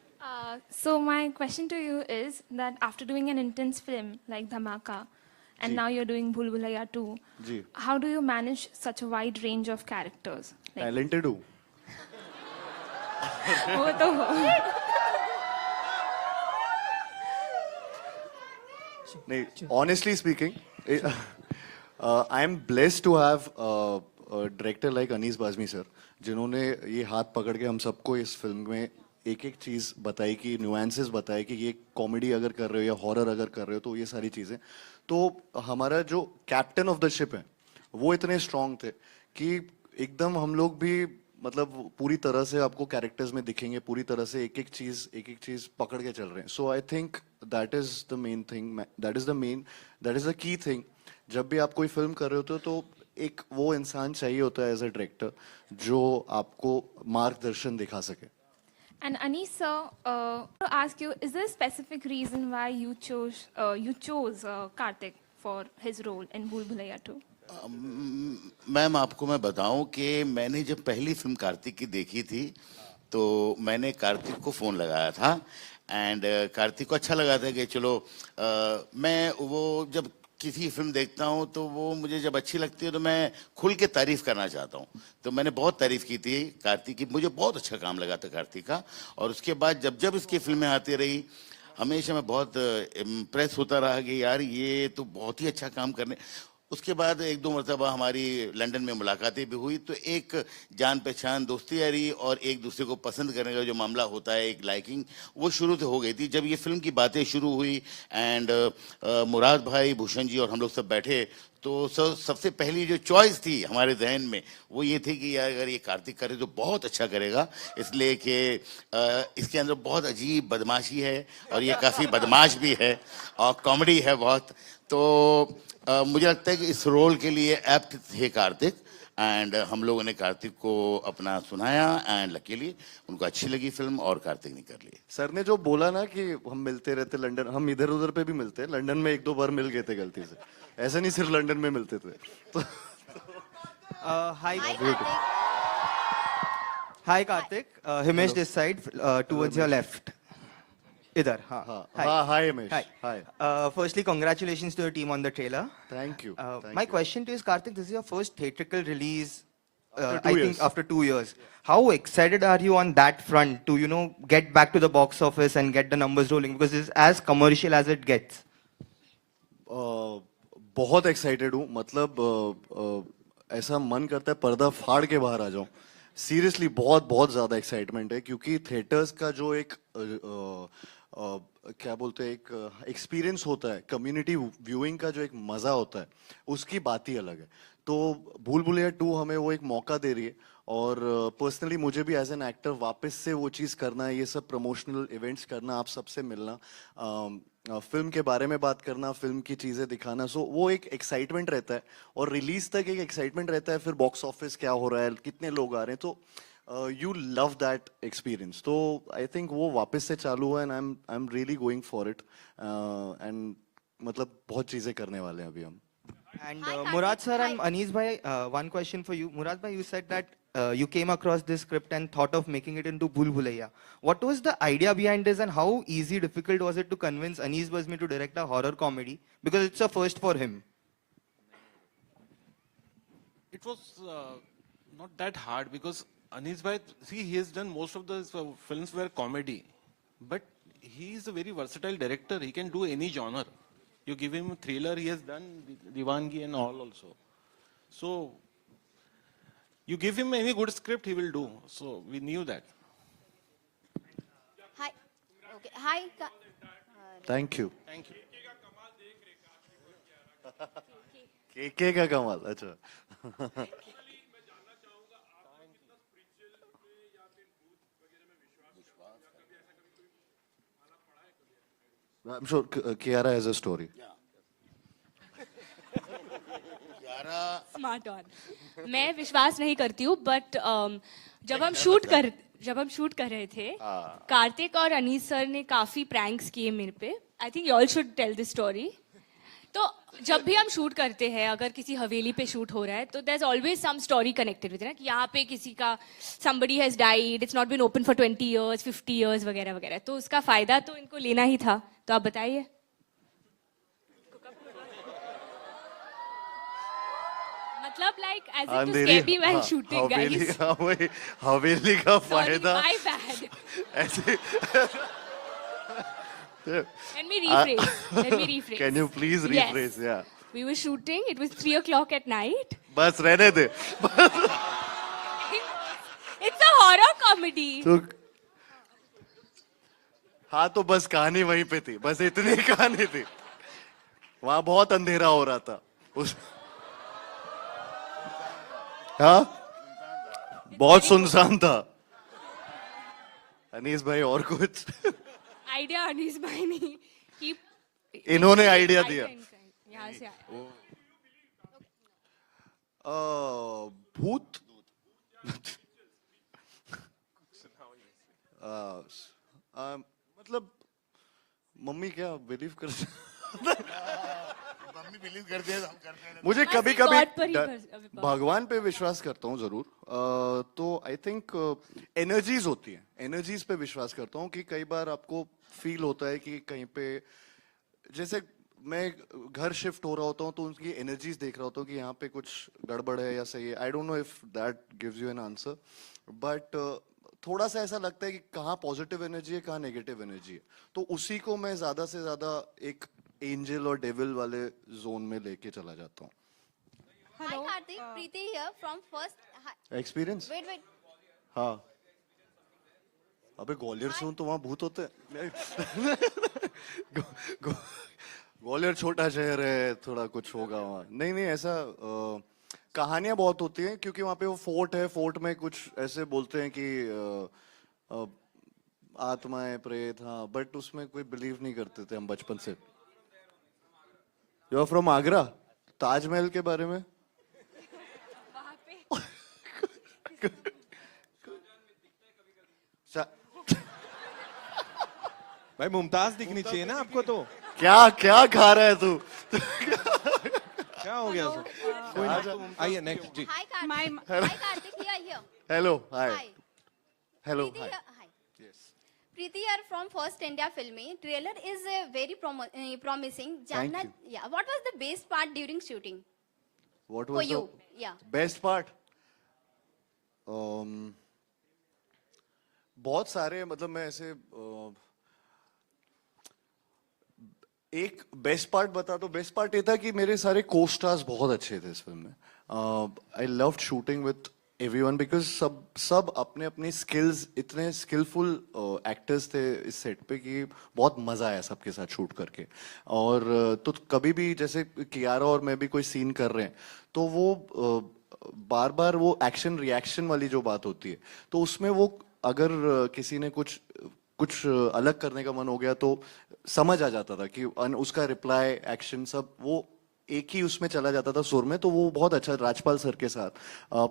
So my question to you is that after doing an intense film like Dhamaka, and ji. now you're doing Bhool Bhulaiya 2, ji. how do you manage such a wide range of characters? Talented हूँ. वो तो हो. नहीं, honestly speaking, I am blessed to have a director like Anis Bazmi sir, जिन्होंने ये हाथ पकड़ के हम सबको इस फिल्म में एक एक चीज़ बताई कि न्यूएंसेस बताए कि ये कॉमेडी अगर कर रहे हो या हॉरर अगर कर रहे हो तो ये सारी चीज़ें, तो हमारा जो कैप्टन ऑफ द शिप है वो इतने स्ट्रांग थे कि एकदम हम लोग भी मतलब पूरी तरह से आपको कैरेक्टर्स में दिखेंगे, पूरी तरह से एक एक चीज़ पकड़ के चल रहे हैं. So I think that is the main thing, that is the key thing. जब भी आप कोई फिल्म कर रहे होते हो तो एक वो इंसान चाहिए होता है एज अ डायरेक्टर जो आपको मार्गदर्शन दिखा सके. And Anis sir, to ask you, is there a specific reason why you chose Karthik for his role in Bhool Bhulaiya 2? Ma'am आपको मैं बताऊं कि मैंने जब पहली फिल्म कार्तिक की देखी थी तो मैंने कार्तिक को फ़ोन लगाया था एंड कार्तिक को अच्छा लगा था कि चलो मैं वो जब किसी फिल्म देखता हूँ तो वो मुझे जब अच्छी लगती है तो मैं खुल के तारीफ करना चाहता हूँ. तो मैंने बहुत तारीफ की थी कार्तिक की, मुझे बहुत अच्छा काम लगा था कार्तिक का. और उसके बाद जब जब इसकी फिल्में आती रही हमेशा मैं बहुत इम्प्रेस होता रहा कि यार ये तो बहुत ही अच्छा काम करने. उसके बाद एक दो मरतबा हमारी लंदन में मुलाकातें भी हुई तो एक जान पहचान दोस्ती यारी और एक दूसरे को पसंद करने का जो मामला होता है, एक लाइकिंग, वो शुरू से हो गई थी. जब ये फिल्म की बातें शुरू हुई एंड मुराद भाई, भूषण जी और हम लोग सब बैठे तो सबसे पहली जो चॉइस थी हमारे जहन में वो ये थी कि यार अगर ये कार्तिक करे तो बहुत अच्छा करेगा, इसलिए कि इसके अंदर बहुत अजीब बदमाशी है और ये काफ़ी बदमाश भी है और कॉमेडी है बहुत. तो मुझे लगता है कि इस रोल के लिए एप्ट थे कार्तिक एंड हम लोगों ने कार्तिक को अपना सुनाया एंड लकीली उनको अच्छी लगी फिल्म और कार्तिक ने कर ली. सर ने जो बोला ना कि हम मिलते रहते लंदन, हम इधर उधर पे भी मिलते हैं, लंदन में एक दो बार मिल गए थे गलती से, ऐसा नहीं सिर्फ लंदन में मिलते थे. Hi Karthik, Himesh this side, towards your left. Idhar, Hi Himesh. Hi. Firstly, congratulations to your team on the trailer. Thank you. My question to you is, Karthik, this is your first theatrical release, After 2 I years. think after 2 years. How excited are you on that front to, get back to the box office and get the numbers rolling? Because this is as commercial as it gets. बहुत excited हूँ, मतलब ऐसा मन करता है पर्दा फाड़ के बाहर आ जाऊँ. सीरियसली बहुत बहुत ज़्यादा एक्साइटमेंट है क्योंकि थिएटर्स का जो एक क्या बोलते हैं एक एक्सपीरियंस होता है, कम्युनिटी व्यूइंग का जो एक मज़ा होता है उसकी बात ही अलग है. तो भूल भुलैया 2 हमें वो एक मौका दे रही है और पर्सनली मुझे भी एज एन एक्टर वापस से वो चीज़ करना है, ये सब प्रमोशनल इवेंट्स करना, आप सबसे मिलना, फिल्म के बारे में बात करना, फिल्म की चीज़ें दिखाना. सो वो एक एक्साइटमेंट रहता है और रिलीज तक एक एक्साइटमेंट रहता है, फिर बॉक्स ऑफिस क्या हो रहा है, कितने लोग आ रहे हैं, तो यू लव दैट एक्सपीरियंस. तो आई थिंक वो वापस से चालू हुआ and I am really going for it and मतलब बहुत चीज़ें करने वाले हैं अभी हम. And Murad sir and Anis bhai, one question for you. Murad bhai, you said that you came across this script and thought of making it into Bhool Bhulaiya. What was the idea behind this and how easy, difficult was it to convince Anis Bazmi to direct a horror comedy? Because it's a first for him. It was not that hard because Anis bhai, see, he has done most of the films were comedy, but he is a very versatile director. He can do any genre. You give him a thriller, he has done Diwangi and all also. So you give him any good script, he will do. So we knew that. Hi. Okay. Hi. Thank you. Thank you. KK का कमाल. अच्छा. I'm sure Kiara has a story. Smart on. मैं विश्वास नहीं करती हूँ but जब हम शूट कर रहे थे कार्तिक और अनीस सर ने काफी प्रैंक्स किए मेरे पे. I think you all should tell this story. तो जब भी हम शूट करते हैं, अगर किसी हवेली पे शूट हो रहा है तो there is always some story connected with, ना, कि यहाँ पे किसी का somebody has died, it's not been open for 20 years, 50 years वगैरह वगैरह. तो उसका फायदा तो इनको लेना ही था. तो आप बताइए. मतलब like as it to scare me while shooting guys. हवेली का फायदा माय बैड. ऐसे. Let me rephrase. Can you please rephrase? Yes. Yeah. We were shooting. It was 3 o'clock at night. बस रहने दे. It's a horror comedy. तो हाँ तो बस कहानी वहीं पे थी, बस इतनी कहानी थी। वहां बहुत अंधेरा हो रहा था उस हाँ बहुत सुनसान था। अनीस भाई और कुछ आइडिया अनीस भाई ने ही इन्होंने आइडिया दिया। यहाँ से आया। भूत मतलब मम्मी क्या बिलीव कर मम्मी बिलीव करते हैं, हम करते हैं। मुझे बस कभी एक God पर ही कभी भगवान पे विश्वास करता हूँ जरूर। तो आई थिंक एनर्जीज होती हैं, एनर्जीज पे विश्वास करता हूँ कि कई बार आपको फील होता है कि कहीं पे जैसे मैं घर शिफ्ट हो रहा होता हूँ तो उनकी एनर्जीज देख रहा होता हूँ कि यहाँ पे कुछ गड़बड़ है या सही है। I don't know if that gives you an answer, but थोड़ा सा ऐसा लगता है कि कहाँ पॉजिटिव एनर्जी है, कहाँ नेगेटिव एनर्जी है, तो उसी को मैं ज्यादा से ज्यादा एक एंजल और डेविल वाले जोन में लेके चला जाता हूँ। Hi Karthik, Preeti here from first. Experience Wait. हाँ अबे ग्वालियर से हूँ तो वहाँ भूत होते हैं। ग्वालियर छोटा शहर है, थोड़ा कुछ होगा वहाँ। नहीं ऐसा कहानियां बहुत होती हैं क्योंकि वहाँ पे वो फोर्ट है, फोर्ट में कुछ ऐसे बोलते हैं कि आत्माएं प्रेत, हाँ, बट उसमें कोई बिलीव नहीं करते थे हम बचपन से। You are from Agra, Taj Mahal के बारे में भाई मुमताज दिखनी चाहिए ना आपको तो। क्या क्या खा रहा है तू? क्या हो गया सर? कोई नहीं, आइए next ji. Hi Karthik. Hi Karthik, here. Hello hi Hi. Hello Preeti hi. here. Hi. Preeti here from First India Filmy. Trailer is very promising. Thank Janna, you. yeah. What was the best part during shooting? What For was you? the Yeah. best part? बहुत सारे, मतलब मैं ऐसे एक best part बता तो best part ये था कि मेरे सारे को स्टार्स बहुत अच्छे थे इस फिल्म में। I loved shooting with everyone because सब अपने अपनी स्किल्स, इतने स्किलफुल एक्टर्स थे इस सेट पे कि बहुत मजा आया सबके साथ शूट करके। और तो कभी भी जैसे कियारा और मैं भी कोई सीन कर रहे हैं तो वो बार बार वो एक्शन रिएक्शन वाली जो बात होती है, तो उसमें वो अगर किसी ने कुछ अलग करने का मन हो गया तो समझ आ जाता था कि उसका रिप्लाई एक्शन सब वो एक ही उसमें चला जाता था सुर में। तो वो बहुत अच्छा, राजपाल सर के साथ।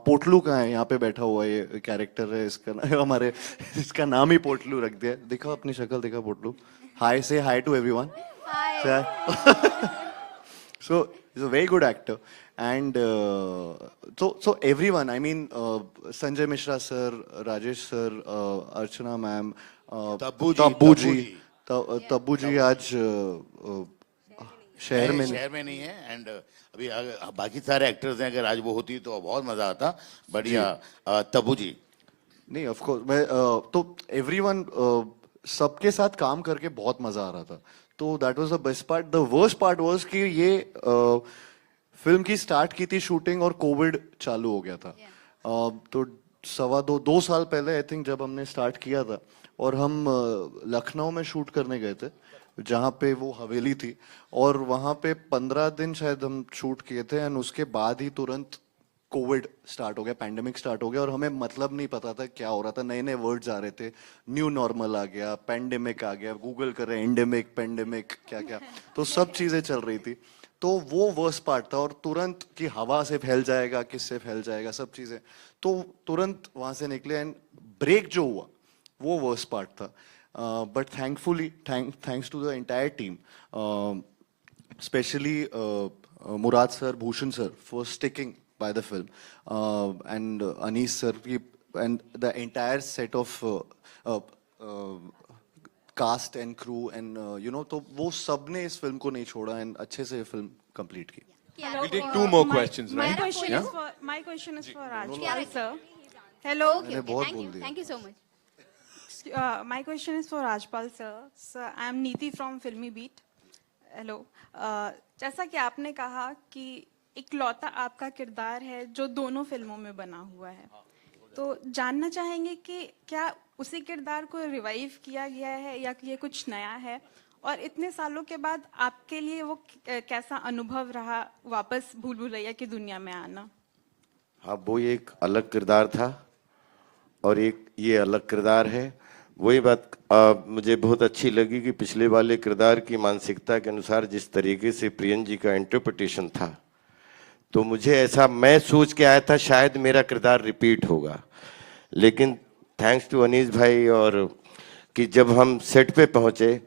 पोटलू का है यहाँ पे बैठा हुआ, ये कैरेक्टर है इसका, हमारे इसका नाम ही पोटलू रख दिया। देखो अपनी शक्ल देखा पोटलू। Hi, say hi to everyone. So he's a very good actor, and so everyone, I mean Sanjay Mishra sir, Rajesh sir, Archana ma'am, Tabbu ji आज शहर में नहीं है। एंड अभी बाकी सारे एक्टर्स हैं, अगर आज वो होती तो बहुत मजा आता। बढ़िया। तब्बू जी नहीं, ऑफ कोर्स मैं तो एवरीवन सबके साथ काम करके बहुत मजा आ रहा था। तो that was the best part. The worst part was कि ये फिल्म की स्टार्ट की थी शूटिंग और कोविड चालू हो गया था। तो 2 साल पहले आई थिंक जब हमने स्टार्ट किया था, और हम लखनऊ में शूट करने गए थे जहाँ पे वो हवेली थी, और वहाँ पे 15 दिन शायद हम शूट किए थे। एंड उसके बाद ही तुरंत कोविड स्टार्ट हो गया, पैंडेमिक स्टार्ट हो गया, और हमें मतलब नहीं पता था क्या हो रहा था। नए नए वर्ड्स आ रहे थे, न्यू नॉर्मल आ गया, पैंडेमिक आ गया, गूगल कर रहे एंडेमिक, पैंडेमिक, क्या क्या, तो सब चीजें चल रही थी। तो वो वर्स्ट पार्ट था। और तुरंत कि हवा से फैल जाएगा, किससे फैल जाएगा, सब चीजें, तो तुरंत वहां से निकले। एंड ब्रेक जो हुआ वो वर्स्ट पार्ट था। But thankfully thanks to the entire team, specially Murad sir, Bhushan sir, for sticking by the film, and Anis sir and the entire set of cast and crew and you know, तो वो सब ने इस film को नहीं छोड़ा and अच्छे से फिल्म कंप्लीट की। We take 2 more questions, My right? question Yeah? is for Rajpal Yeah. sir. Hello. मैंने बहुत बोल दिया। Thank you so much. My question is for Rajpal sir. Sir, I am Neeti from Filmy Beat. Hello. जैसा कि आपने कहा कि इकलौता आपका किरदार है जो दोनों फिल्मों में बना हुआ है, तो जानना चाहेंगे कि क्या उसी किरदार को रिवाइव किया गया है या कि ये कुछ नया है, और इतने सालों के बाद आपके लिए वो कैसा अनुभव रहा वापस भूल भुलैया की दुनिया में आना? हाँ, वो एक अलग किरदार था और एक ये अलग किरदार है। वही बात मुझे बहुत अच्छी लगी कि पिछले वाले किरदार की मानसिकता के अनुसार जिस तरीके से प्रियन जी का इंटरप्रिटेशन था, तो मुझे ऐसा, मैं सोच के आया था शायद मेरा किरदार रिपीट होगा, लेकिन थैंक्स टू अनीस भाई और कि जब हम सेट पे पहुंचे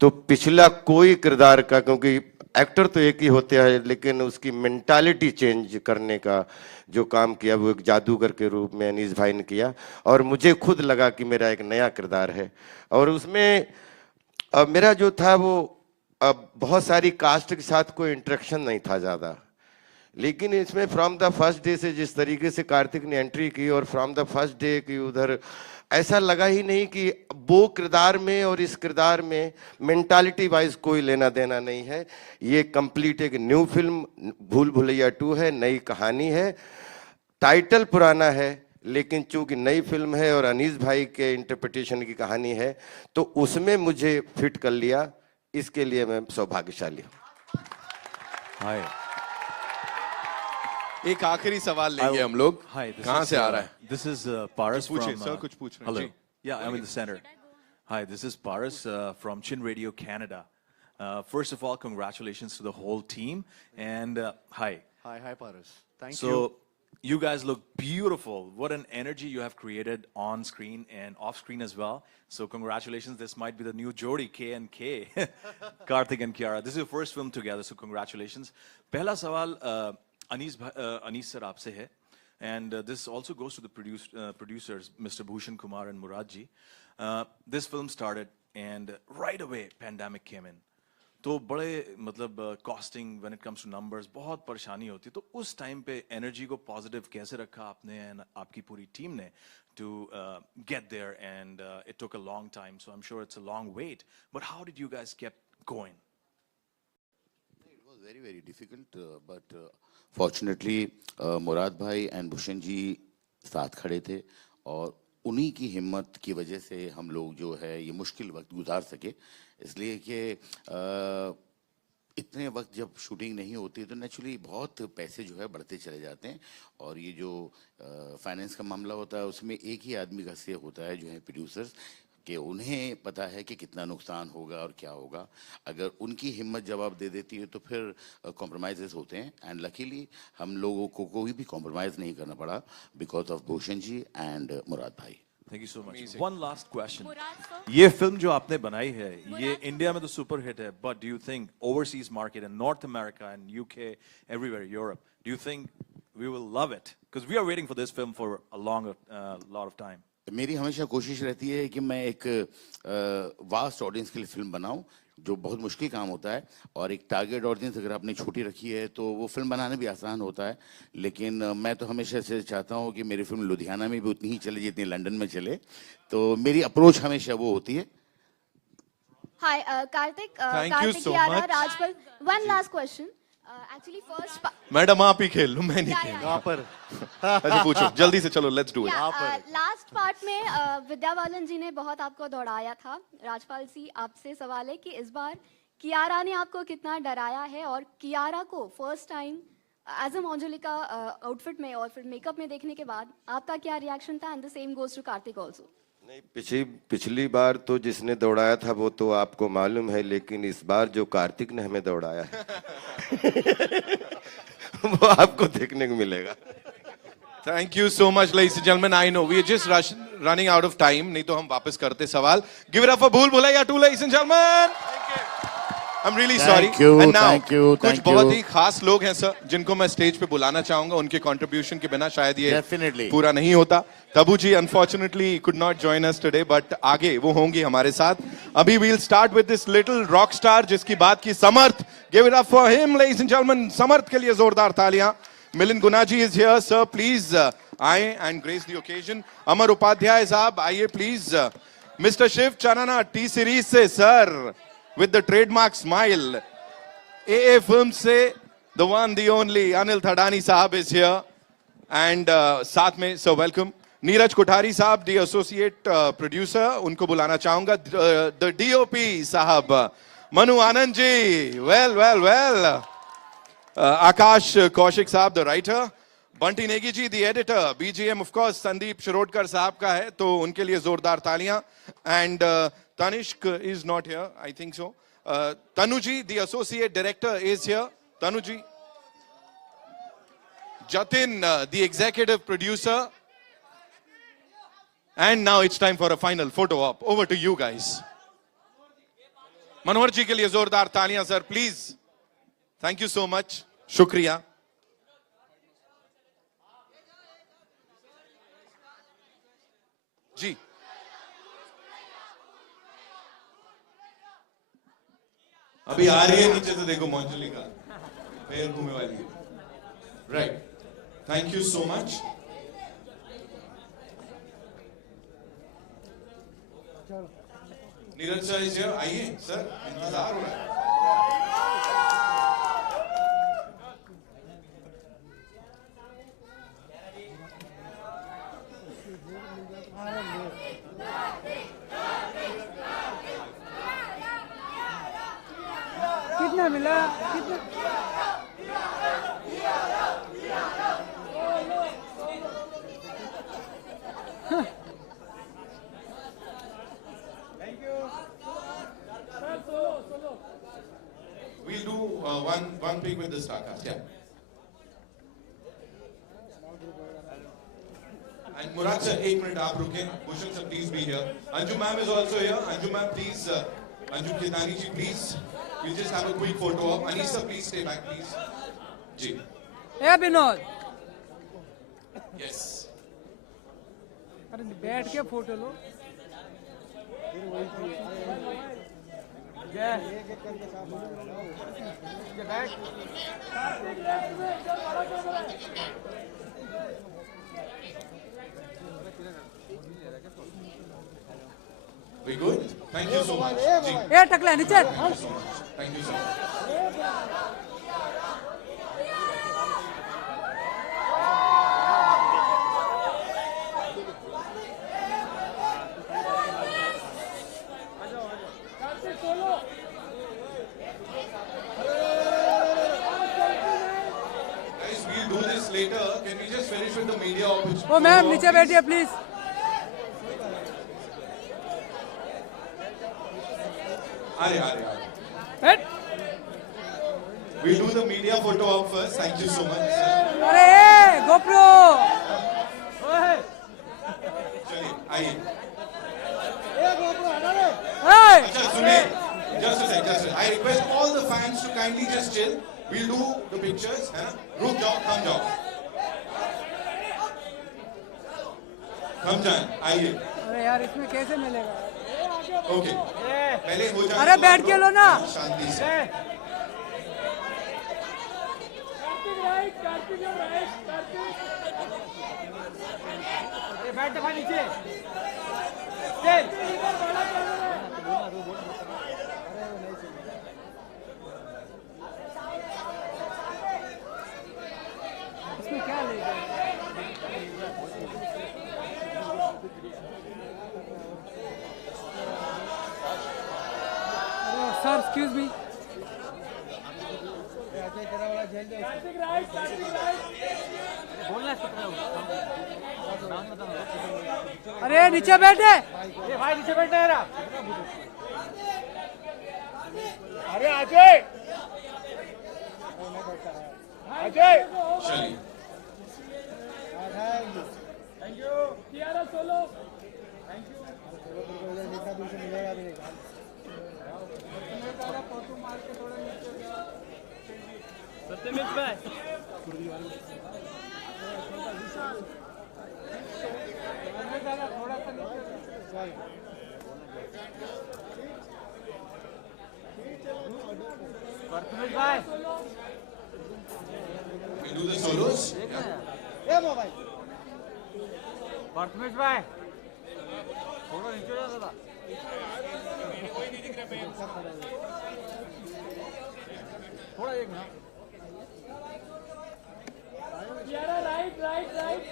तो पिछला कोई किरदार का, क्योंकि एक्टर तो एक ही होते हैं, लेकिन उसकी मेंटालिटी चेंज करने का जो काम किया वो एक जादूगर के रूप में अनीस भाई ने किया, और मुझे खुद लगा कि मेरा एक नया किरदार है। और उसमें मेरा जो था वो बहुत सारी कास्ट के साथ कोई इंटरेक्शन नहीं था ज़्यादा, लेकिन इसमें फ्रॉम द फर्स्ट डे से जिस तरीके से कार्तिक ने एंट्री की, और फ्रॉम द फर्स्ट डे की उधर ऐसा लगा ही नहीं कि वो किरदार में और इस किरदार में मेंटालिटी वाइज कोई लेना देना नहीं है। ये कंप्लीट एक न्यू फिल्म भूल भुलैया 2 है, नई कहानी है, टाइटल पुराना है, लेकिन चूंकि नई फिल्म है और अनीस भाई के इंटरप्रिटेशन की कहानी है तो उसमें मुझे फिट कर लिया, इसके लिए मैं सौभाग्यशाली हूँ। हाय, एक आखिरी सवाल लेंगे हम लोग। कहाँ से आ रहा है? This is Paras पूछिए from. सर, कुछ पूछ रहे हैं? Hello. Ji. Yeah, I'm in the center. Hi, this is Paras from Chin Radio Canada. First of all, congratulations to the whole team, and hi. Hi, Paras. Thank So, you. you guys look beautiful. What an energy you have created on screen and off screen as well. So congratulations. This might be the new Jodi, K and K. Karthik and Kiara. This is your first film together, so congratulations. पहला सवाल Anees sir आपसे है, and this also goes to the producers, Mr. Bhushan Kumar and Murad ji. This film started and right away pandemic came in. तो बड़े मतलब costing when it comes two numbers बहुत परेशानी होती है, तो उस टाइम पे एनर्जी को पॉजिटिव कैसे रखा आपने एंड आपकी पूरी टीम ने to get there, and it took a long time, so I am sure it's a long wait, but how did you guys keep going? It was very, very difficult, but fortunately Murad भाई and Bhushan ji साथ खड़े थे, और उन्हीं की हिम्मत की वजह से हम लोग जो है ये मुश्किल वक्त गुजार सके। इसलिए कि इतने वक्त जब शूटिंग नहीं होती तो नेचुरली बहुत पैसे जो है बढ़ते चले जाते हैं, और ये जो फाइनेंस का मामला होता है उसमें एक ही आदमी का से होता है जो है प्रोड्यूसर्स, कि उन्हें पता है कि कितना नुकसान होगा और क्या होगा। अगर उनकी हिम्मत जवाब दे देती है तो फिर कॉम्प्रोमाइज़ होते हैं, एंड लकीली हम लोगों को कोई भी कॉम्प्रोमाइज़ नहीं करना पड़ा because of Bhushan ji and Murad भाई। Thank you so much. One last question, ये फिल्म जो आपने बनाई है ये इंडिया में तो सुपर हिट है, but do you think overseas market in north America and UK everywhere Europe, do you think we will love it? Because we are waiting for this film for a long lot of time. मेरी हमेशा कोशिश रहती है कि मैं एक vast audience के लिए फिल्म बनाऊं, जो बहुत मुश्किल काम होता है, और एक टारगेट ऑडियंस अगर आपने छोटी रखी है तो वो फिल्म बनाना भी आसान होता है। लेकिन मैं तो हमेशा से चाहता हूं कि मेरी फिल्म लुधियाना में भी उतनी ही चले जितनी लंदन में चले, तो मेरी अप्रोच हमेशा वो होती है। Hi, Karthik. Thank you so Kiara, much. Rajpal. One last question. Actually, first. Madam आप ही खेल लो, मैं नहीं खेल। यहाँ पर अच्छा पूछो जल्दी से, चलो let's do it. Last part में विद्या बालन जी ने बहुत आपको दौड़ाया था। राजपाल जी, आपसे सवाल है कि इस बार कियारा ने आपको कितना डराया है, और कियारा को first time as a Manjulika outfit में और फिर मेकअप में देखने के बाद आपका क्या रिएक्शन था? And the same goes to Kartik also. नहीं, पिछली बार तो जिसने दौड़ाया था वो तो आपको मालूम है, लेकिन इस बार जो कार्तिक ने हमें दौड़ाया है वो आपको देखने को मिलेगा। Thank you so much ladies and gentleman. I know we are just running out of time, नहीं तो हम वापस करते सवाल। गिव इट अप फॉर भूल Bhulaiyaa 2 ladies and gentleman. I am really sorry. And now कुछ बहुत ही खास लोग हैं सर जिनको मैं स्टेज पे बुलाना चाहूंगा, उनके कंट्रीब्यूशन के बिना शायद ये पूरा नहीं होता। Tabu ji unfortunately could not join us today, but आगे वो होंगी हमारे साथ। अभी we'll start with this little rock star जिसकी बात की Samarth. Give it up for him ladies and gentlemen. Samarth के लिए जोरदार तालियां। Milind Guna ji is here sir, please आए and grace the occasion. Amar Upadhyay साहब आइए please. Mister Shiv Chanana T series से sir with the trademark smile. AA Films से the one, the only Anil Thadani साहब is here, and साथ में so welcome. नीरज कोठारी साहब, दी एसोसिएट प्रोड्यूसर, उनको बुलाना चाहूंगा. द डीओपी साहब Manu Anand ji, well well well. Akash Kaushik साहब, the writer. Bunty Negi ji, the editor. BGM of course Sandeep Shirodkar साहब का है, तो उनके लिए जोरदार तालियां. And Tanishk is not here, I think so. Tanu ji, the associate director, is here. Tanu ji. Jatin, the executive producer. And now it's time for a final photo op. Over to you guys. मनोहर जी के लिए जोरदार तालियां sir, please. Thank you so much. शुक्रिया. जी. अभी आ रही है नीचे से, देखो मंजुलिका पैर घूमने वाली है. Right. Thank you so much. Neeraj sir is here. आइए सर, इंतजार हो रहा है. कितना मिला? कितना? We'll do one pic with the star cast. Yeah. And Murad sir, 1 minute आप रुकें. Bhushan sir, please be here. Anju ma'am is also here. Anju ma'am, please. Anju Kedani ji, please. We'll just have a quick photo op. Anish sir, please stay back, please. Ji. A Vinod. Yes. अरे बैठ के photo low. We good? Thank you so much. जी. ए टकला नीचे. Thank you so much. Guys, we'll do this later. Can we just finish with the media opportunity? Oh ma'am नीचे बैठिए please. Right. We'll do the media photo op first. Thank you so much. अरे ए GoPro. चलिए आइए. ए GoPro हटा ले. अच्छा सुनिए. Just a sec. I request all the fans to kindly just chill. We'll do the pictures. है ना? रुक जाओ, थम जाओ. थम जाए. आइए. अरे यार इसमें कैसे मिलेगा? ओके. पहले हो जाए. अरे बैठ के लो ना. शांति से. बैठ दफा नीचे. इसमें क्या लेगा? Sir excuse me. अरे नीचे बैठे. भाई नीचे बैठे यार. अरे अजय. अजय. चलिए. Thank you. Kiara solo. Thank you. Satyamit भाई. परतुमित भाई. We do the solos. ए मोबाइल. परतुमित भाई. थोड़ा नीचे जा दादा. थोड़ा एक मिनट. Right right right.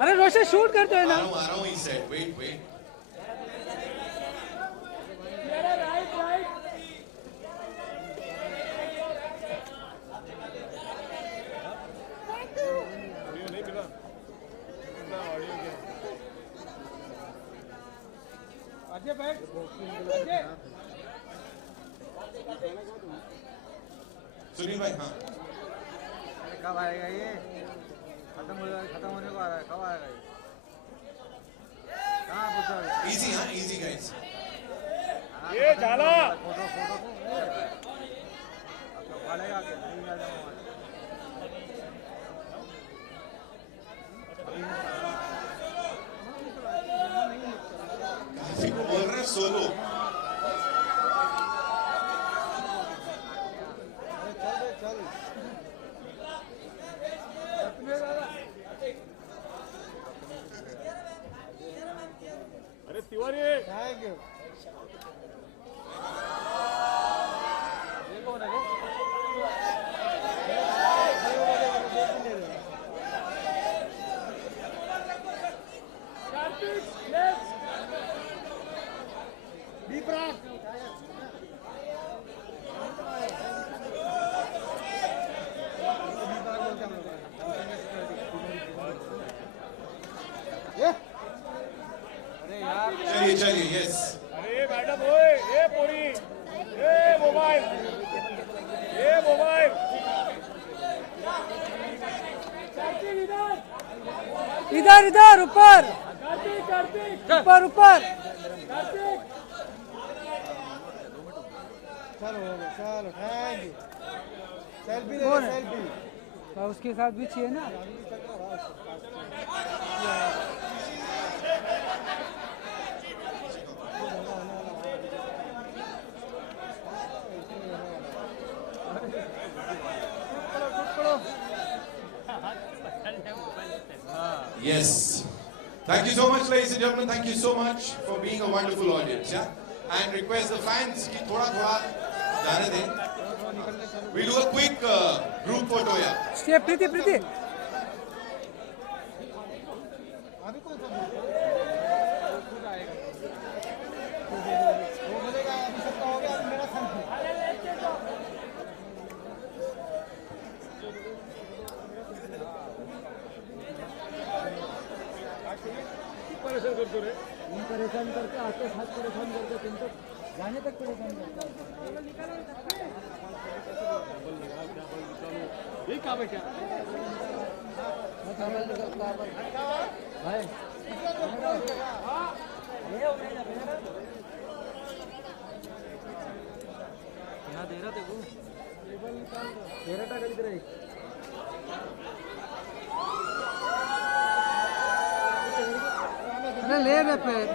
अरे रोशन शूट करते हैं ना। आ रहा हूँ इस साइड, वेट वेट। अजय बैठ, अजय। सुनील भाई, हाँ कब आएगा ये? खत्म होने को आ रहा है, कब आएगा ये? कहाँ पूछा? इजी, हाँ इजी गाइस। ये झाला। फोटो फाड़ेगा क्या? नहीं आ जाऊंगा। काफी को बोल रहे हैं सोलो। चल। अरे तिवारी, थैंक यू। ये कौन है? चलिए चलिए, यस। अरे मैडम ओए, ये पूरी, ये मोबाइल, ये मोबाइल। इधर इधर ऊपर ऊपर ऊपर। चलो थैंक यू। सेल्फी ले, सेल्फी उसके साथ भी चाहिए ना। Yes. Thank you so much, ladies and gentlemen. Thank you so much for being a wonderful audience. Yeah. And request the fans कि थोड़ा जाने दें. We'll do a quick group photo. Yeah. Stay Preeti. परेशान करके आते साथ परेशान करके तुम तो जाने तक परेशान करते। ये क्या है क्या? भाई यहाँ दे रहा देखो, दे रहा था कहीं अरे ले रहे फिर।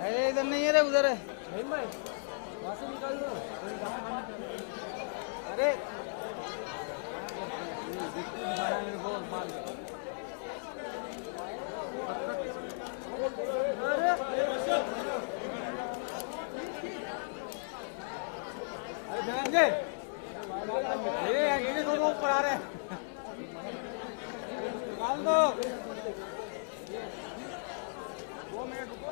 अरे इधर नहीं है रे, उधर है। वहाँ से निकाल दो। अरे ये दोनों ऊपर आ रहे हैं। निकाल दो। 2 मिनट रुको।